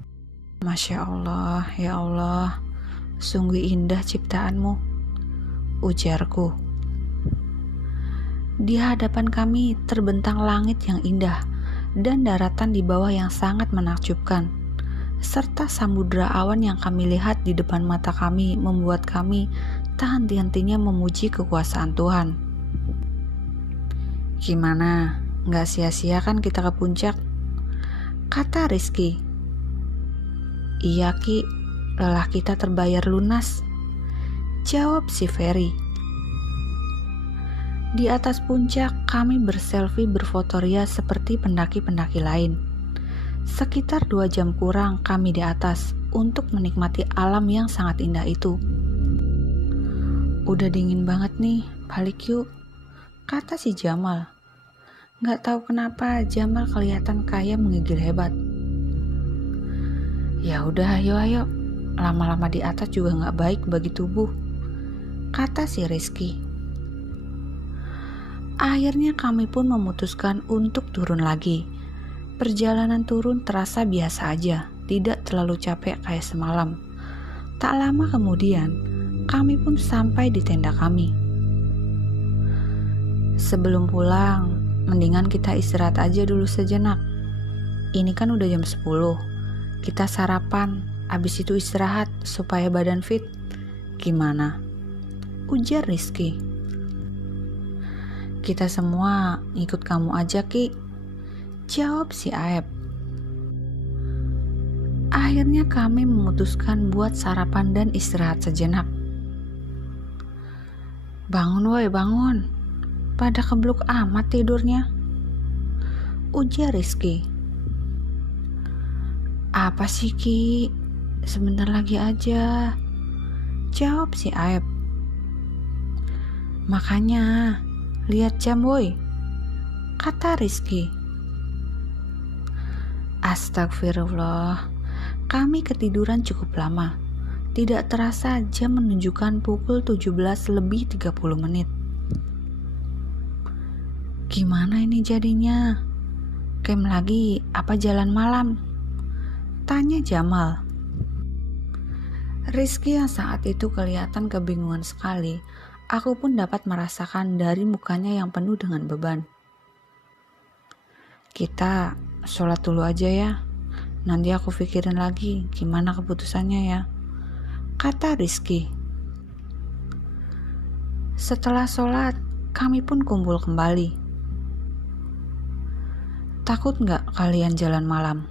Masya Allah, ya Allah, sungguh indah ciptaanmu, ujarku. Di hadapan kami terbentang langit yang indah dan daratan di bawah yang sangat menakjubkan, serta samudera awan yang kami lihat di depan mata kami membuat kami tak henti-hentinya memuji kekuasaan Tuhan. Gimana, gak sia-sia kan kita ke puncak? Kata Rizky. Iya Ki, lelah kita terbayar lunas, jawab si Ferry. Di atas puncak kami berselfie berfotoria seperti pendaki-pendaki lain. Sekitar 2 jam kurang kami di atas untuk menikmati alam yang sangat indah itu. Udah dingin banget nih, balik yuk, kata si Jamal. Gak tahu kenapa Jamal kelihatan kayak menggigil hebat. Ya udah, ayo, lama-lama di atas juga gak baik bagi tubuh, kata si Rizky. Akhirnya kami pun memutuskan untuk turun lagi. Perjalanan turun terasa biasa aja, tidak terlalu capek kayak semalam. Tak lama kemudian, kami pun sampai di tenda kami. Sebelum pulang, mendingan kita istirahat aja dulu sejenak. Ini kan udah jam 10. Kita sarapan, abis itu istirahat supaya badan fit. Gimana? Ujar Rizky. Kita semua ikut kamu aja Ki, jawab si Aep. Akhirnya kami memutuskan buat sarapan dan istirahat sejenak. Bangun woi bangun, pada kebluk amat tidurnya, ujar Rizky. Apa sih Ki, sebentar lagi aja, jawab si Aep. Makanya lihat jam woi, kata Rizky. Astagfirullah, kami ketiduran cukup lama. Tidak terasa jam menunjukkan pukul 17:30. Gimana ini jadinya? Camp lagi apa jalan malam? Tanya Jamal. Rizky yang saat itu kelihatan kebingungan sekali. Aku pun dapat merasakan dari mukanya yang penuh dengan beban. Kita sholat dulu aja ya. Nanti aku pikirin lagi gimana keputusannya ya, kata Rizky. Setelah sholat, kami pun kumpul kembali. Takut gak kalian jalan malam?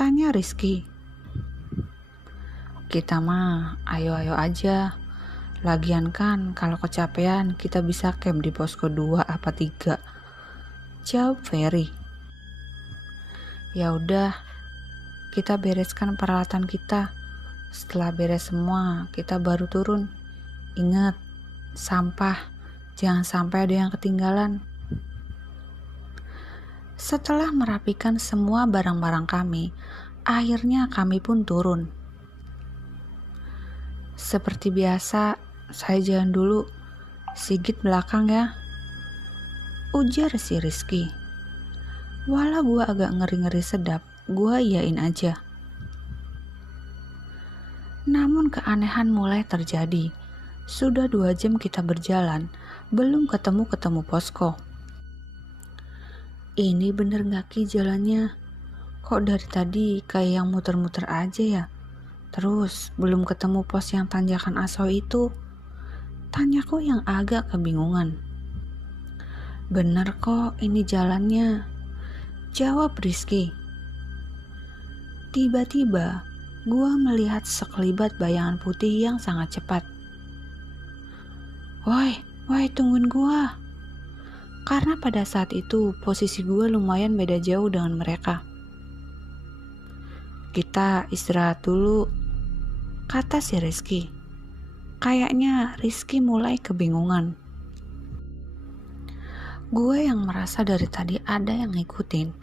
Tanya Rizky. Kita mah ayo-ayo aja. Lagian kan kalau kecapean kita bisa camp di posko 2 apa 3, jawab Ferry. Ya udah, kita bereskan peralatan kita. Setelah beres semua, kita baru turun. Ingat, sampah jangan sampai ada yang ketinggalan. Setelah merapikan semua barang-barang kami, akhirnya kami pun turun. Seperti biasa, saya jalan dulu, Sigit belakang ya, ujar si Rizky. Walau gue agak ngeri-ngeri sedap, gue iyain aja. Namun keanehan mulai terjadi. Sudah 2 jam kita berjalan, belum ketemu posko. Ini bener gak Ki jalannya? Kok dari tadi kayak yang muter-muter aja ya? Terus belum ketemu pos yang tanjakan aso itu? Tanyaku yang agak kebingungan. Bener kok ini jalannya, jawab Rizky. Tiba-tiba gua melihat sekelibat bayangan putih yang sangat cepat. Woi, tungguin gua. Karena pada saat itu posisi gua lumayan beda jauh dengan mereka. Kita istirahat dulu, kata si Rizky. Kayaknya Rizky mulai kebingungan. Gue yang merasa dari tadi ada yang ngikutin,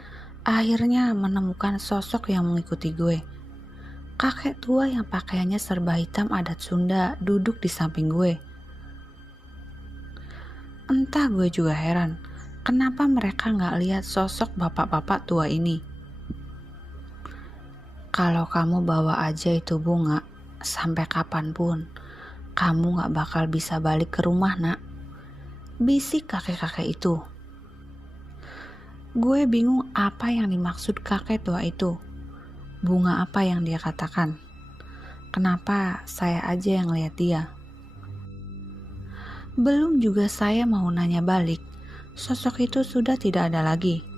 akhirnya menemukan sosok yang mengikuti gue. Kakek tua yang pakaiannya serba hitam adat Sunda duduk di samping gue. Entah gue juga heran, Kenapa mereka nggak lihat sosok bapak-bapak tua ini? Kalau kamu bawa aja itu bunga, sampai kapanpun, kamu nggak bakal bisa balik ke rumah, nak. Bisik kakek-kakek itu. Gue bingung apa yang dimaksud kakek tua itu. Bunga apa yang dia katakan? Kenapa saya aja yang lihat dia? Belum juga saya mau nanya balik, sosok itu sudah tidak ada lagi.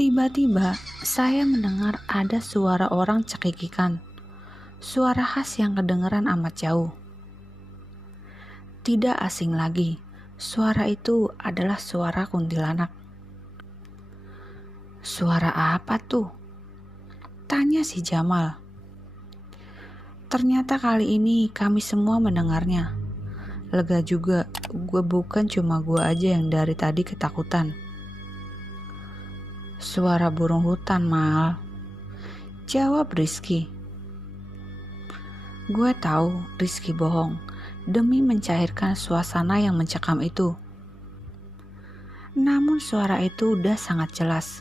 Tiba-tiba saya mendengar ada suara orang cekikikan. Suara khas yang kedengeran amat jauh. Tidak asing lagi, suara itu adalah suara kuntilanak. Suara apa tuh? Tanya si Jamal. Ternyata kali ini kami semua mendengarnya. Lega juga, bukan cuma gue aja yang dari tadi ketakutan. Suara burung hutan, Mal. Jawab Rizky. Gue tahu Rizky bohong demi mencairkan suasana yang mencekam itu. Namun suara itu udah sangat jelas.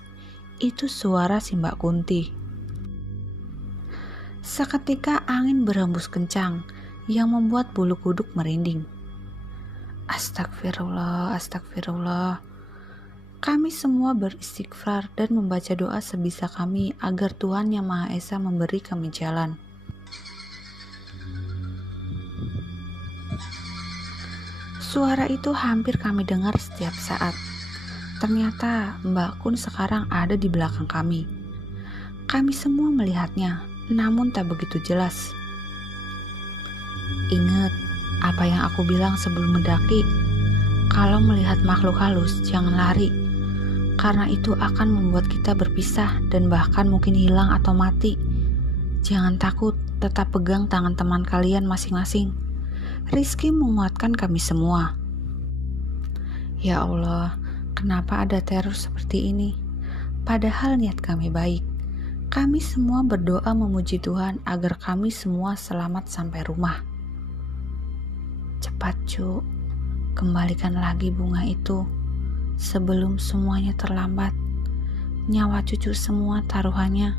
Itu suara si Mbak Kunti. Seketika angin berhembus kencang yang membuat bulu kuduk merinding. Astagfirullah, astagfirullah. Kami semua beristighfar dan membaca doa sebisa kami agar Tuhan Yang Maha Esa memberi kami jalan. Suara itu hampir kami dengar setiap saat. Ternyata Mbak Kun sekarang ada di belakang kami. Kami semua melihatnya, namun tak begitu jelas. Ingat apa yang aku bilang sebelum mendaki. Kalau melihat makhluk halus, jangan lari. Karena itu akan membuat kita berpisah dan bahkan mungkin hilang atau mati. Jangan takut, tetap pegang tangan teman kalian masing-masing. Rizky menguatkan kami semua. Ya Allah, kenapa ada teror seperti ini? Padahal niat kami baik. Kami semua berdoa memuji Tuhan agar kami semua selamat sampai rumah. Cepat, Cuk. Kembalikan lagi bunga itu sebelum semuanya terlambat. Nyawa cucu semua taruhannya.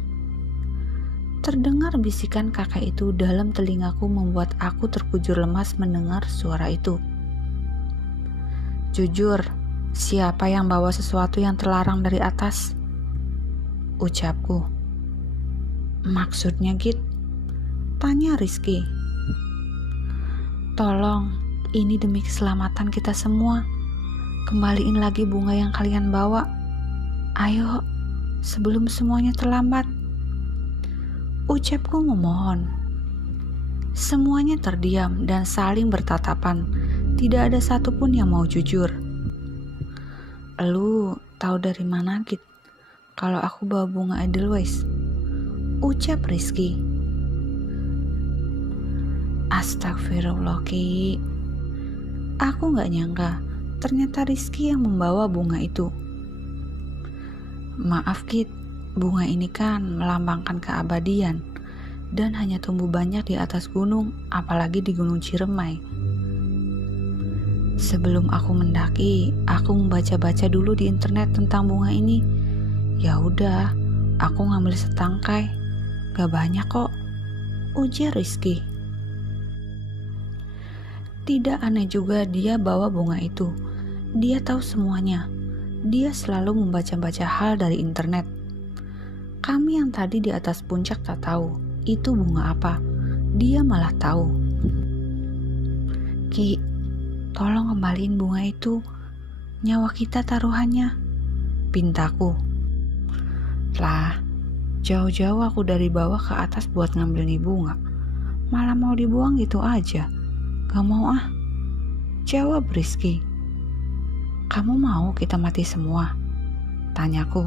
Terdengar bisikan kakak itu dalam telingaku membuat aku terkujur lemas mendengar suara itu. Jujur, siapa yang bawa sesuatu yang terlarang dari atas? Ucapku. Maksudnya Git? Tanya Rizky. Tolong, ini demi keselamatan kita semua. Kembaliin lagi bunga yang kalian bawa. Ayo, sebelum semuanya terlambat. Ucapku memohon. Semuanya terdiam dan saling bertatapan. Tidak ada satupun yang mau jujur. Lu tahu dari mana Git? Kalau aku bawa bunga Edelweiss? Ucap Rizky. Astagfirullah Ki. Aku gak nyangka ternyata Rizky yang membawa bunga itu. Maaf Git, bunga ini kan melambangkan keabadian dan hanya tumbuh banyak di atas gunung, apalagi di Gunung Ciremai. Sebelum aku mendaki, aku membaca-baca dulu di internet tentang bunga ini. Ya udah, aku ngambil setangkai. Gak banyak kok, ujar Rizky. Tidak aneh juga dia bawa bunga itu. Dia tahu semuanya. Dia selalu membaca-baca hal dari internet. Kami yang tadi di atas puncak tak tahu itu bunga apa. Dia malah tahu. Ki, tolong kembaliin bunga itu. Nyawa kita taruhannya, pintaku. Lah, jauh-jauh aku dari bawah ke atas buat ngambil nih bunga. Malah mau dibuang gitu aja. Gak mau ah, jawab Rizky. Kamu mau kita mati semua? Tanyaku.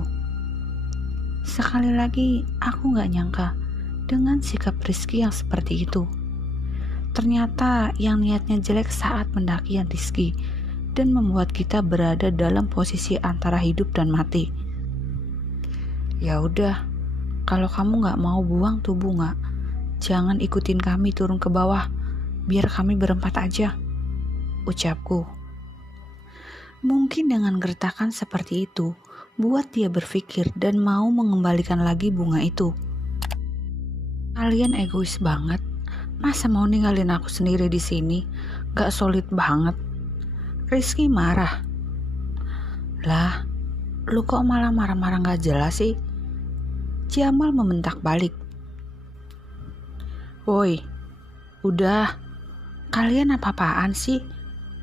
Sekali lagi, aku gak nyangka dengan sikap Rizky yang seperti itu. Ternyata yang niatnya jelek saat pendakian Rizky dan membuat kita berada dalam posisi antara hidup dan mati. Ya udah, kalau kamu gak mau buang tuh bunga, jangan ikutin kami turun ke bawah, biar kami berempat aja, ucapku. Mungkin dengan gertakan seperti itu, buat dia berpikir dan mau mengembalikan lagi bunga itu. Kalian egois banget. Masa mau ninggalin aku sendiri di sini? Gak solid banget. Rizky marah. Lah, lu kok malah marah-marah gak jelas sih? Jamal membentak balik. Woi, udah. Kalian apa-apaan sih?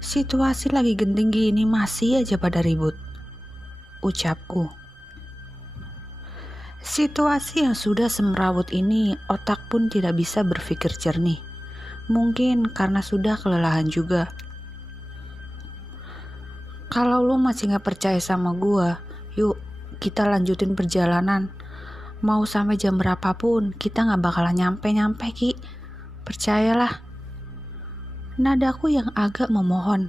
Situasi lagi genting gini masih aja pada ribut. Ucapku. Situasi yang sudah semrawut ini, otak pun tidak bisa berpikir jernih. Mungkin karena sudah kelelahan juga. Kalau lu masih gak percaya sama gua, yuk kita lanjutin perjalanan. Mau sampai jam berapapun, kita gak bakalan nyampe-nyampe, Ki. Percayalah. Nadaku yang agak memohon.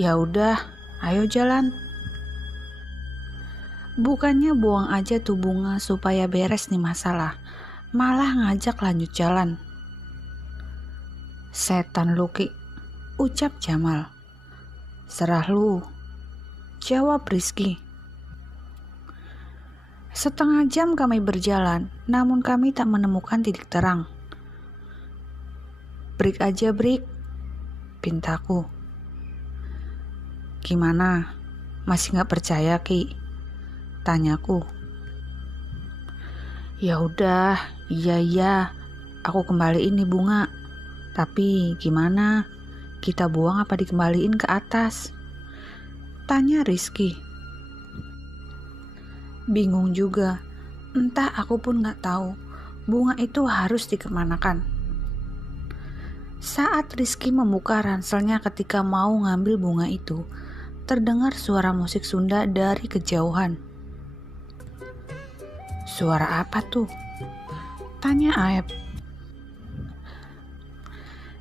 Ya udah, ayo jalan. Bukannya buang aja tuh bunga supaya beres nih masalah, malah ngajak lanjut jalan. Setan lu, Ki, ucap Jamal. Serah lu, jawab Rizky. Setengah jam kami berjalan, namun kami tak menemukan titik terang. Break aja, break, pintaku. Gimana, masih gak percaya, Ki? Tanyaku. Ya udah, iya, aku kembaliin nih bunga. Tapi gimana? Kita buang apa dikembaliin ke atas? Tanya Rizky. Bingung juga. Entah, aku pun gak tahu. Bunga itu harus dikemanakan. Saat Rizky membuka ranselnya ketika mau ngambil bunga itu, terdengar suara musik Sunda dari kejauhan. Suara apa tuh? Tanya Aep.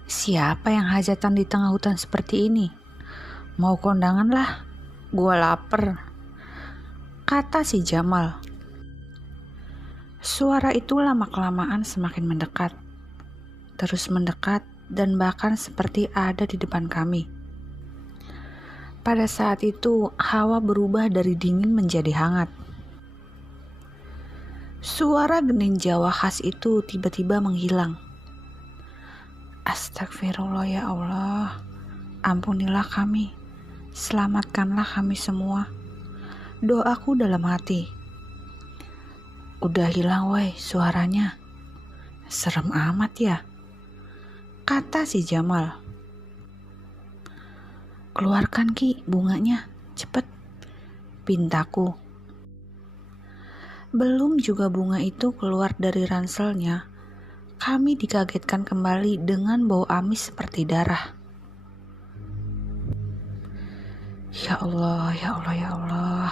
Siapa yang hajatan di tengah hutan seperti ini? Mau kondangan lah, gua lapar, kata si Jamal. Suara itu lama-kelamaan semakin mendekat, terus mendekat dan bahkan seperti ada di depan kami. Pada saat itu, hawa berubah dari dingin menjadi hangat. Suara gening Jawa khas itu tiba-tiba menghilang. Astagfirullah ya Allah, ampunilah kami, selamatkanlah kami semua. Doaku dalam hati. Udah hilang woi suaranya. Serem amat ya, kata si Jamal. Keluarkan Ki bunganya, cepet, pintaku. Belum juga bunga itu keluar dari ranselnya, kami dikagetkan kembali dengan bau amis seperti darah. Ya Allah, ya Allah, ya Allah.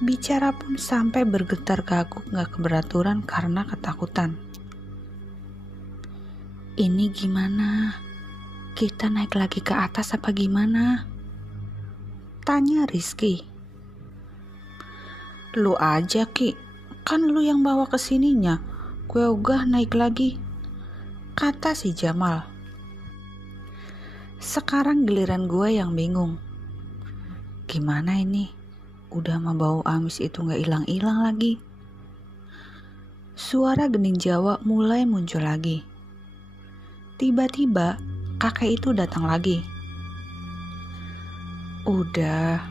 Bicara pun sampai bergetar gaguk gak keberaturan karena ketakutan. Ini gimana? Kita naik lagi ke atas apa gimana? Tanya Rizky. Lu aja Ki, kan lu yang bawa kesininya, gue ogah naik lagi, kata si Jamal. Sekarang giliran gue yang bingung. Gimana ini? Udah mah bau amis itu gak hilang-hilang lagi. Suara gening Jawa mulai muncul lagi. Tiba-tiba kakek itu datang lagi. Udah,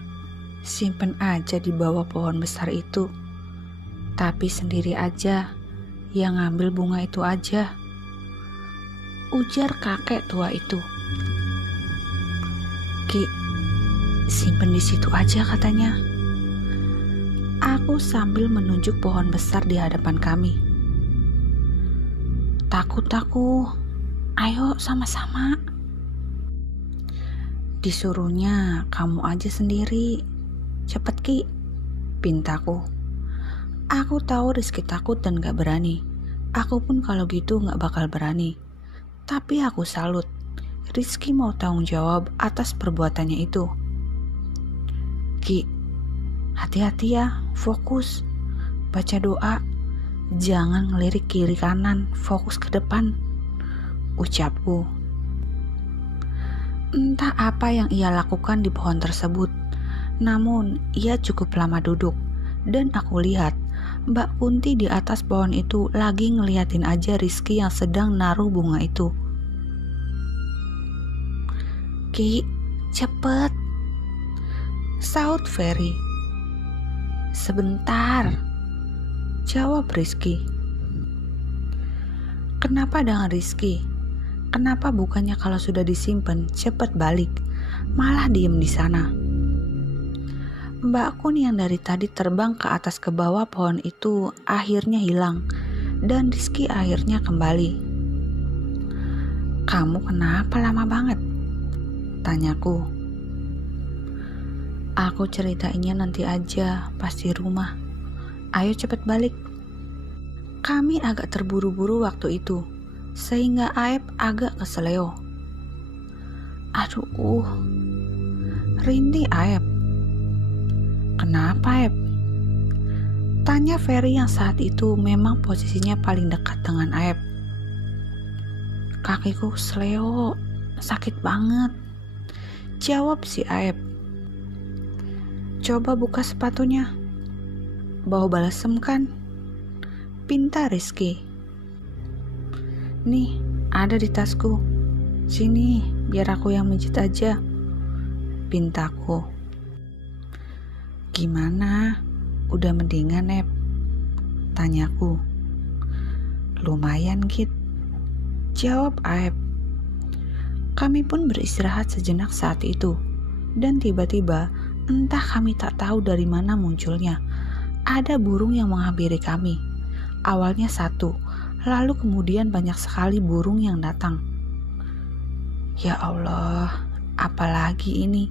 simpen aja di bawah pohon besar itu. Tapi sendiri aja, yang ngambil bunga itu aja, ujar kakek tua itu. Ki, simpen di situ aja katanya. Aku sambil menunjuk pohon besar di hadapan kami. Takut aku, ayo sama-sama. Disuruhnya kamu aja sendiri. Cepet Ki, pintaku. Aku tahu Rizky takut dan gak berani. Aku pun kalau gitu gak bakal berani. Tapi aku salut. Rizky mau tanggung jawab atas perbuatannya itu. Ki, hati-hati ya, fokus. Baca doa. Jangan ngelirik kiri kanan, fokus ke depan, ucapku. Entah apa yang ia lakukan di pohon tersebut, namun ia cukup lama duduk, dan aku lihat Mbak Kunti di atas pohon itu lagi ngeliatin aja Rizky yang sedang naruh bunga itu. "Ki, cepet," saut Ferry. "Sebentar," jawab Rizky. Kenapa dengan Rizky? Kenapa bukannya kalau sudah disimpan cepet balik, malah diem di sana? Mbak Kun yang dari tadi terbang ke atas ke bawah pohon itu akhirnya hilang, dan Rizky akhirnya kembali. "Kamu kenapa lama banget?" tanyaku. "Aku ceritainnya nanti aja pas di rumah. Ayo cepet balik." Kami agak terburu-buru waktu itu, sehingga Aep agak keseleo. "Aduh, rintih Aep." "Kenapa Aep?" tanya Ferry yang saat itu memang posisinya paling dekat dengan Aep. "Kakiku keseleo, sakit banget," jawab si Aep. "Coba buka sepatunya. Bau balsem kan?" pinta Rizky. "Nih, ada di tasku. Sini, biar aku yang mijit aja," pintaku. "Gimana? Udah mendingan, Ep?" tanyaku. "Lumayan, Kit," jawab Aep. Kami pun beristirahat sejenak saat itu, dan tiba-tiba entah kami tak tahu dari mana munculnya, ada burung yang menghampiri kami. Awalnya satu, lalu kemudian banyak sekali burung yang datang. "Ya Allah, apalagi ini?"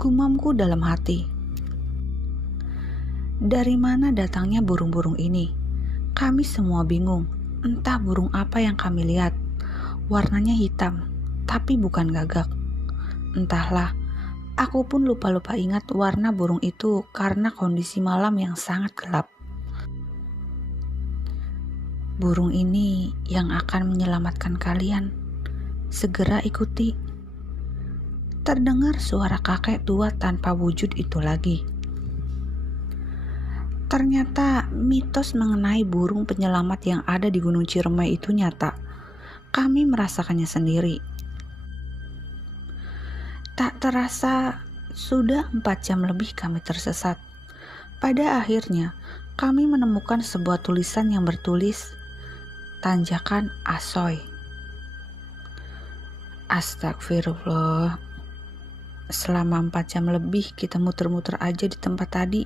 gumamku dalam hati. Dari mana datangnya burung-burung ini? Kami semua bingung, entah burung apa yang kami lihat. Warnanya hitam, tapi bukan gagak. Entahlah, aku pun lupa-lupa ingat warna burung itu karena kondisi malam yang sangat gelap. "Burung ini yang akan menyelamatkan kalian. Segera ikuti." Terdengar suara kakek tua tanpa wujud itu lagi. Ternyata mitos mengenai burung penyelamat yang ada di Gunung Ciremai itu nyata. Kami merasakannya sendiri. Tak terasa sudah 4 jam lebih kami tersesat. Pada akhirnya kami menemukan sebuah tulisan yang bertulis Tanjakan Asoy. Astagfirullah. Selama 4 jam lebih kita muter-muter aja di tempat tadi,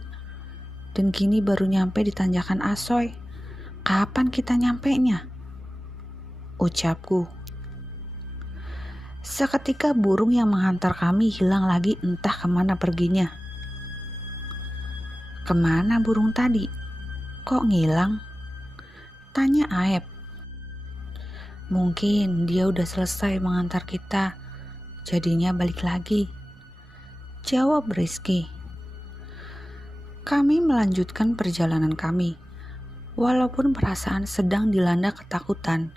dan kini baru nyampe di Tanjakan Asoy. Kapan kita nyampenya? Ucapku. Seketika burung yang menghantar kami hilang lagi, entah kemana perginya. "Kemana burung tadi? Kok ngilang?" tanya Aep. "Mungkin dia udah selesai mengantar kita, jadinya balik lagi," jawab Rizky. Kami melanjutkan perjalanan kami. Walaupun perasaan sedang dilanda ketakutan,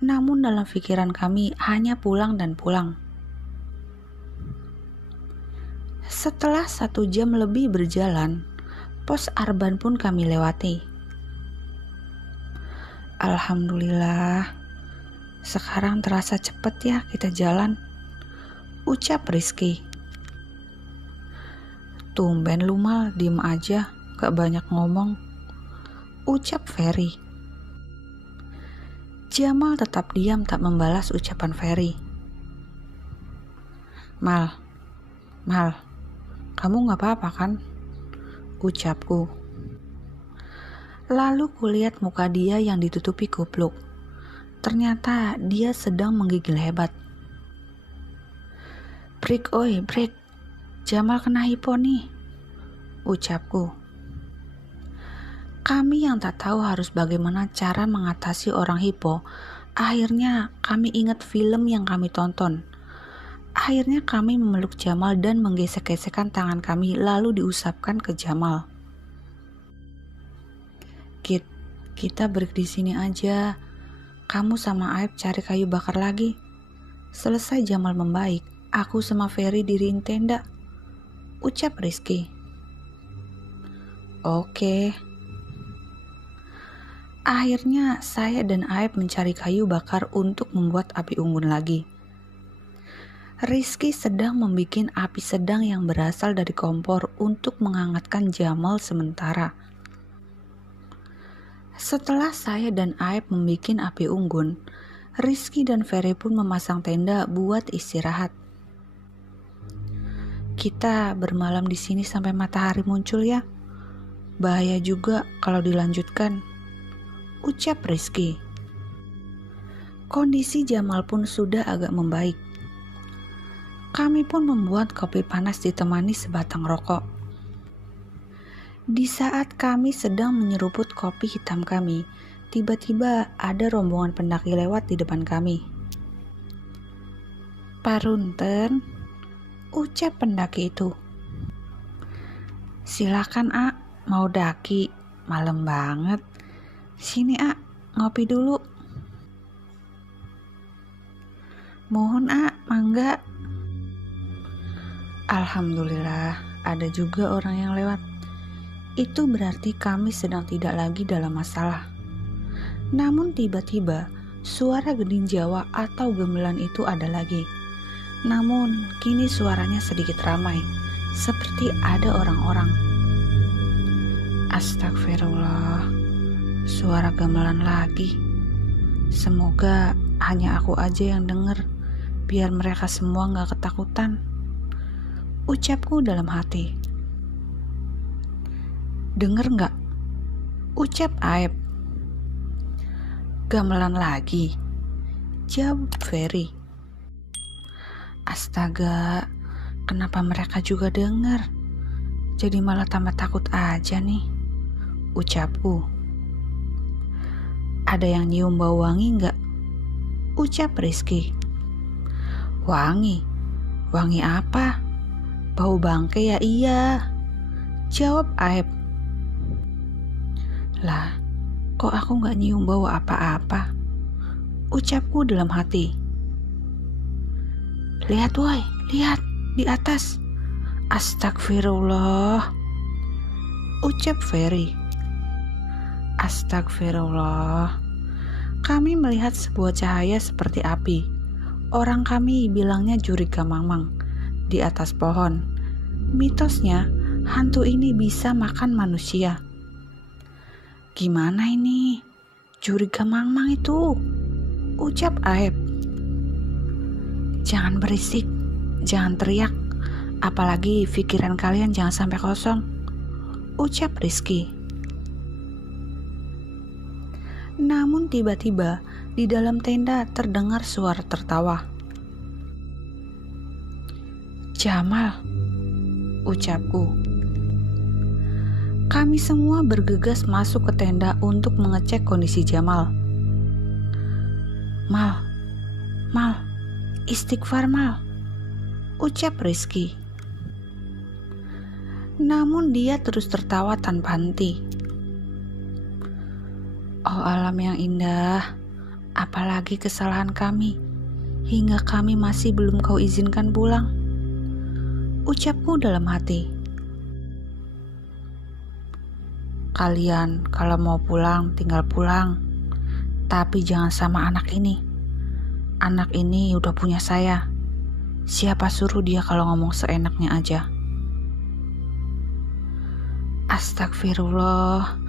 namun dalam pikiran kami hanya pulang dan pulang. Setelah 1 jam lebih berjalan, pos Arban pun kami lewati. "Alhamdulillah, sekarang terasa cepet ya kita jalan," ucap Rizky. "Tumben lu Mal, diem aja, gak banyak ngomong," ucap Ferry. Jamal tetap diam tak membalas ucapan Ferry. Mal, kamu gak apa-apa kan?" ucapku. Lalu kulihat muka dia yang ditutupi kupluk. Ternyata dia sedang menggigil hebat. "Break oi, break. Jamal kena hipo nih," ucapku. Kami yang tak tahu harus bagaimana cara mengatasi orang hipo, akhirnya kami ingat film yang kami tonton. Akhirnya kami memeluk Jamal dan menggesek-gesekkan tangan kami lalu diusapkan ke Jamal. "Kit, kita break di sini aja. Kamu sama Aib cari kayu bakar lagi." Selesai Jamal membaik, Aku sama Ferry diriin tenda, ucap Rizky. Oke. Akhirnya saya dan Aib mencari kayu bakar untuk membuat api unggun lagi. Rizky sedang membuat api sedang yang berasal dari kompor untuk menghangatkan Jamal sementara. Setelah saya dan Aib membuat api unggun, Rizky dan Ferry pun memasang tenda buat istirahat. Kita bermalam di sini sampai matahari muncul ya. Bahaya juga kalau dilanjutkan, ucap Rizky. Kondisi Jamal pun sudah agak membaik. Kami pun membuat kopi panas ditemani sebatang rokok. Di saat kami sedang menyeruput kopi hitam kami, tiba-tiba ada rombongan pendaki lewat di depan kami. Parunten, ucap pendaki itu. Silakan A, mau daki, malam banget. Sini A, ngopi dulu. Mohon A, mangga. Alhamdulillah, ada juga orang yang lewat. Itu berarti kami sedang tidak lagi dalam masalah. Namun tiba-tiba, suara gending Jawa atau gamelan itu ada lagi. Namun, kini suaranya sedikit ramai, seperti ada orang-orang. Astagfirullah, suara gamelan lagi. Semoga hanya aku aja yang denger, biar mereka semua gak ketakutan, ucapku dalam hati. Denger gak? Ucap Aib. Gamelan lagi, jawab Ferry. Astaga, kenapa mereka juga denger? Jadi malah tambah takut aja nih, ucapku. Ada yang nyium bau wangi gak? Ucap Rizky. Wangi? Wangi apa? Bau bangke ya iya, jawab Aib. Lah, kok aku gak nyium bau apa-apa? Ucapku dalam hati. Lihat woi, lihat di atas. Astagfirullah, ucap Ferry. Astagfirullah. Kami melihat sebuah cahaya seperti api. Orang kami bilangnya juriga mamang. Di atas pohon. Mitosnya, hantu ini bisa makan manusia. Gimana ini? Juriga mamang itu, ucap Aib. Jangan berisik, jangan teriak. Apalagi pikiran kalian jangan sampai kosong, ucap Rizky. Namun tiba-tiba di dalam tenda terdengar suara tertawa. Jamal, ucapku. Kami semua bergegas masuk ke tenda untuk mengecek kondisi Jamal. Mal, istighfar Mal, ucap Rizky. Namun dia terus tertawa tanpa henti. Oh alam yang indah, apalagi kesalahan kami, hingga kami masih belum kau izinkan pulang, ucapku dalam hati. Kalian kalau mau pulang tinggal pulang, tapi jangan sama anak ini. Anak ini udah punya saya. Siapa suruh dia kalau ngomong seenaknya aja. Astagfirullah.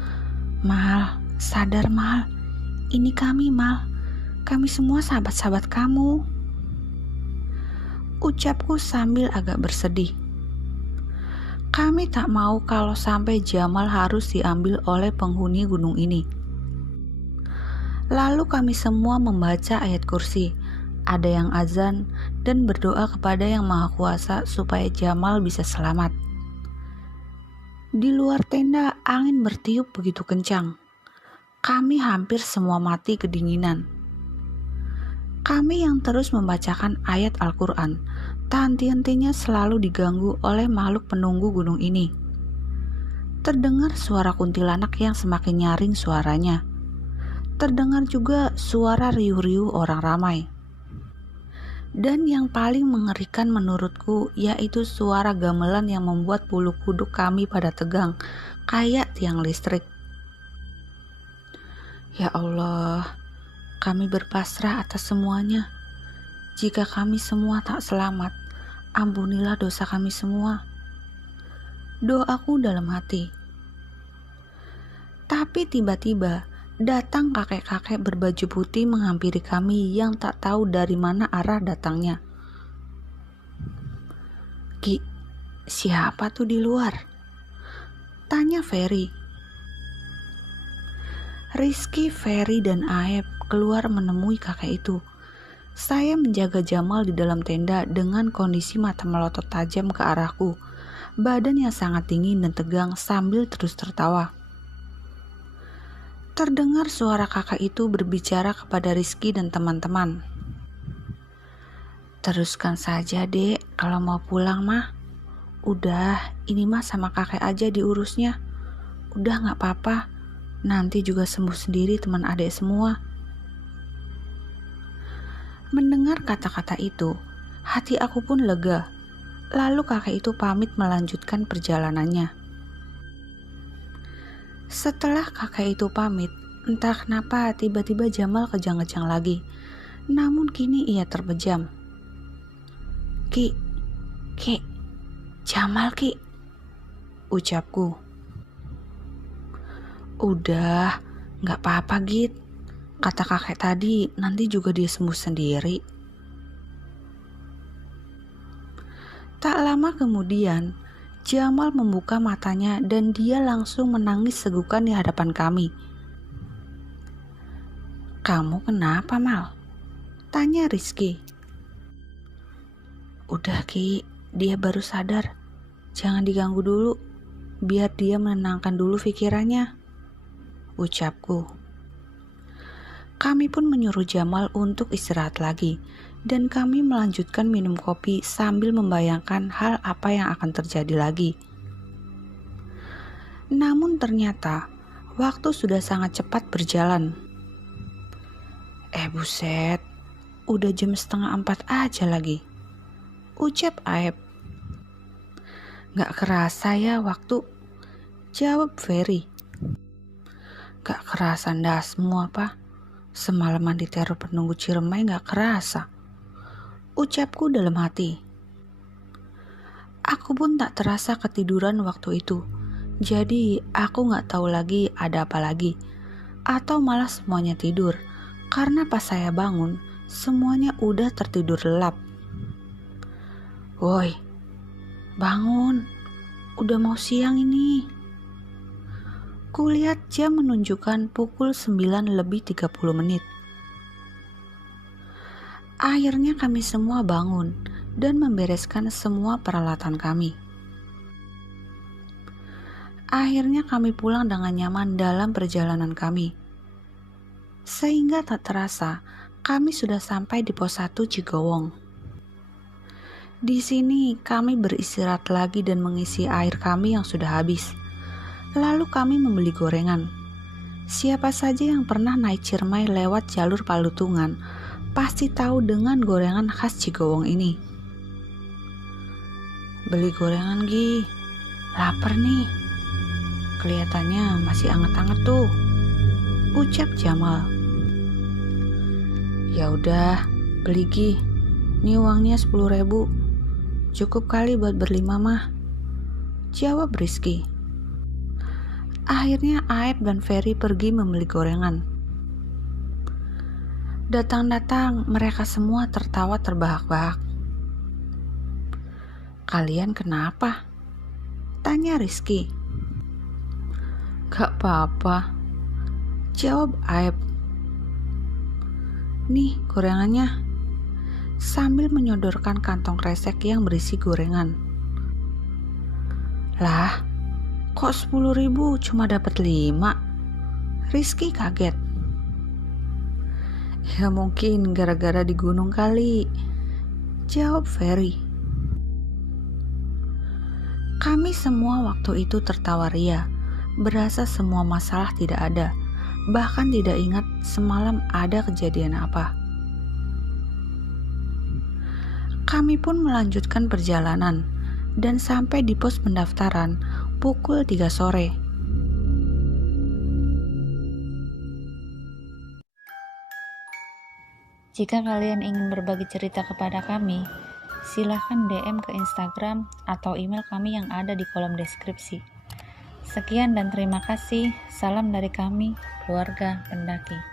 Mal, sadar Mal. Ini kami Mal. Kami semua sahabat-sahabat kamu, ucapku sambil agak bersedih. Kami tak mau kalau sampai Jamal harus diambil oleh penghuni gunung ini. Lalu kami semua membaca ayat kursi. Ada yang azan dan berdoa kepada Yang Maha Kuasa supaya Jamal bisa selamat. Di luar tenda angin bertiup begitu kencang. Kami hampir semua mati kedinginan. Kami yang terus membacakan ayat Al-Quran, tak henti-hentinya selalu diganggu oleh makhluk penunggu gunung ini. Terdengar suara kuntilanak yang semakin nyaring suaranya. Terdengar juga suara riuh-riuh orang ramai. Dan yang paling mengerikan menurutku yaitu suara gamelan yang membuat bulu kuduk kami pada tegang, kayak tiang listrik. Ya Allah, kami berpasrah atas semuanya. Jika kami semua tak selamat, ampunilah dosa kami semua. Doaku dalam hati. Tapi tiba-tiba datang kakek-kakek berbaju putih menghampiri kami yang tak tahu dari mana arah datangnya. "Ki, siapa tuh di luar?" tanya Ferry. Rizky, Ferry, dan Aep keluar menemui kakek itu. Saya menjaga Jamal di dalam tenda dengan kondisi mata melotot tajam ke arahku, badan yang sangat dingin dan tegang sambil terus tertawa. Terdengar suara kakak itu berbicara kepada Rizky dan teman-teman. "Teruskan saja, Dek, kalau mau pulang mah. Udah, ini mah sama kakek aja diurusnya. Udah gak apa-apa, nanti juga sembuh sendiri teman adik semua." Mendengar kata-kata itu, hati aku pun lega. Lalu kakek itu pamit melanjutkan perjalanannya. Setelah kakek itu pamit, entah kenapa tiba-tiba Jamal kejang-kejang lagi. Namun kini ia terpejam. Ki, Jamal Ki, ucapku. "Udah, gak apa-apa Git. Kata kakek tadi, nanti juga dia sembuh sendiri." Tak lama kemudian, Jamal membuka matanya dan dia langsung menangis segukan di hadapan kami. "Kamu kenapa, Mal?" tanya Rizky. "Udah Ki, dia baru sadar. Jangan diganggu dulu, biar dia menenangkan dulu pikirannya," ucapku. Kami pun menyuruh Jamal untuk istirahat lagi, dan kami melanjutkan minum kopi sambil membayangkan hal apa yang akan terjadi lagi. Namun ternyata waktu sudah sangat cepat berjalan. Buset, udah jam 3:30 aja lagi," ucap Aep. "Gak kerasa ya waktu," jawab Ferry. "Gak kerasa dah semua apa? Semalaman diteror penunggu Ciremai gak kerasa," ucapku dalam hati. Aku pun tak terasa ketiduran waktu itu. Jadi aku gak tahu lagi ada apa lagi. Atau malah semuanya tidur. Karena pas saya bangun, semuanya udah tertidur lelap. "Woi, bangun. Udah mau siang ini." Kulihat jam menunjukkan pukul 9:30. Akhirnya kami semua bangun dan membereskan semua peralatan kami. Akhirnya kami pulang dengan nyaman dalam perjalanan kami. Sehingga tak terasa kami sudah sampai di pos 1 Cigowong. Di sini kami beristirahat lagi dan mengisi air kami yang sudah habis. Lalu kami membeli gorengan. Siapa saja yang pernah naik Ciremai lewat jalur Palutungan pasti tahu dengan gorengan khas Cigowong ini. "Beli gorengan Gi, lapar nih. Kelihatannya masih anget-anget tuh," ucap Jamal. "Ya udah, beli Gi. Nih uangnya 10.000. Cukup kali buat berlima mah," jawab Rizky. Akhirnya Aep dan Ferry pergi membeli gorengan. Datang-datang mereka semua tertawa terbahak-bahak. "Kalian kenapa?" tanya Rizky. "Gak apa-apa," jawab Aep. "Nih gorengannya," sambil menyodorkan kantong kresek yang berisi gorengan. "Lah, kok 10.000 cuma dapat 5? Rizky kaget. "Ya mungkin gara-gara di gunung kali," jawab Ferry. Kami semua waktu itu tertawa ria, berasa semua masalah tidak ada, bahkan tidak ingat semalam ada kejadian apa. Kami pun melanjutkan perjalanan dan sampai di pos pendaftaran pukul 3 sore. Jika kalian ingin berbagi cerita kepada kami, silahkan DM ke Instagram atau email kami yang ada di kolom deskripsi. Sekian dan terima kasih. Salam dari kami, keluarga pendaki.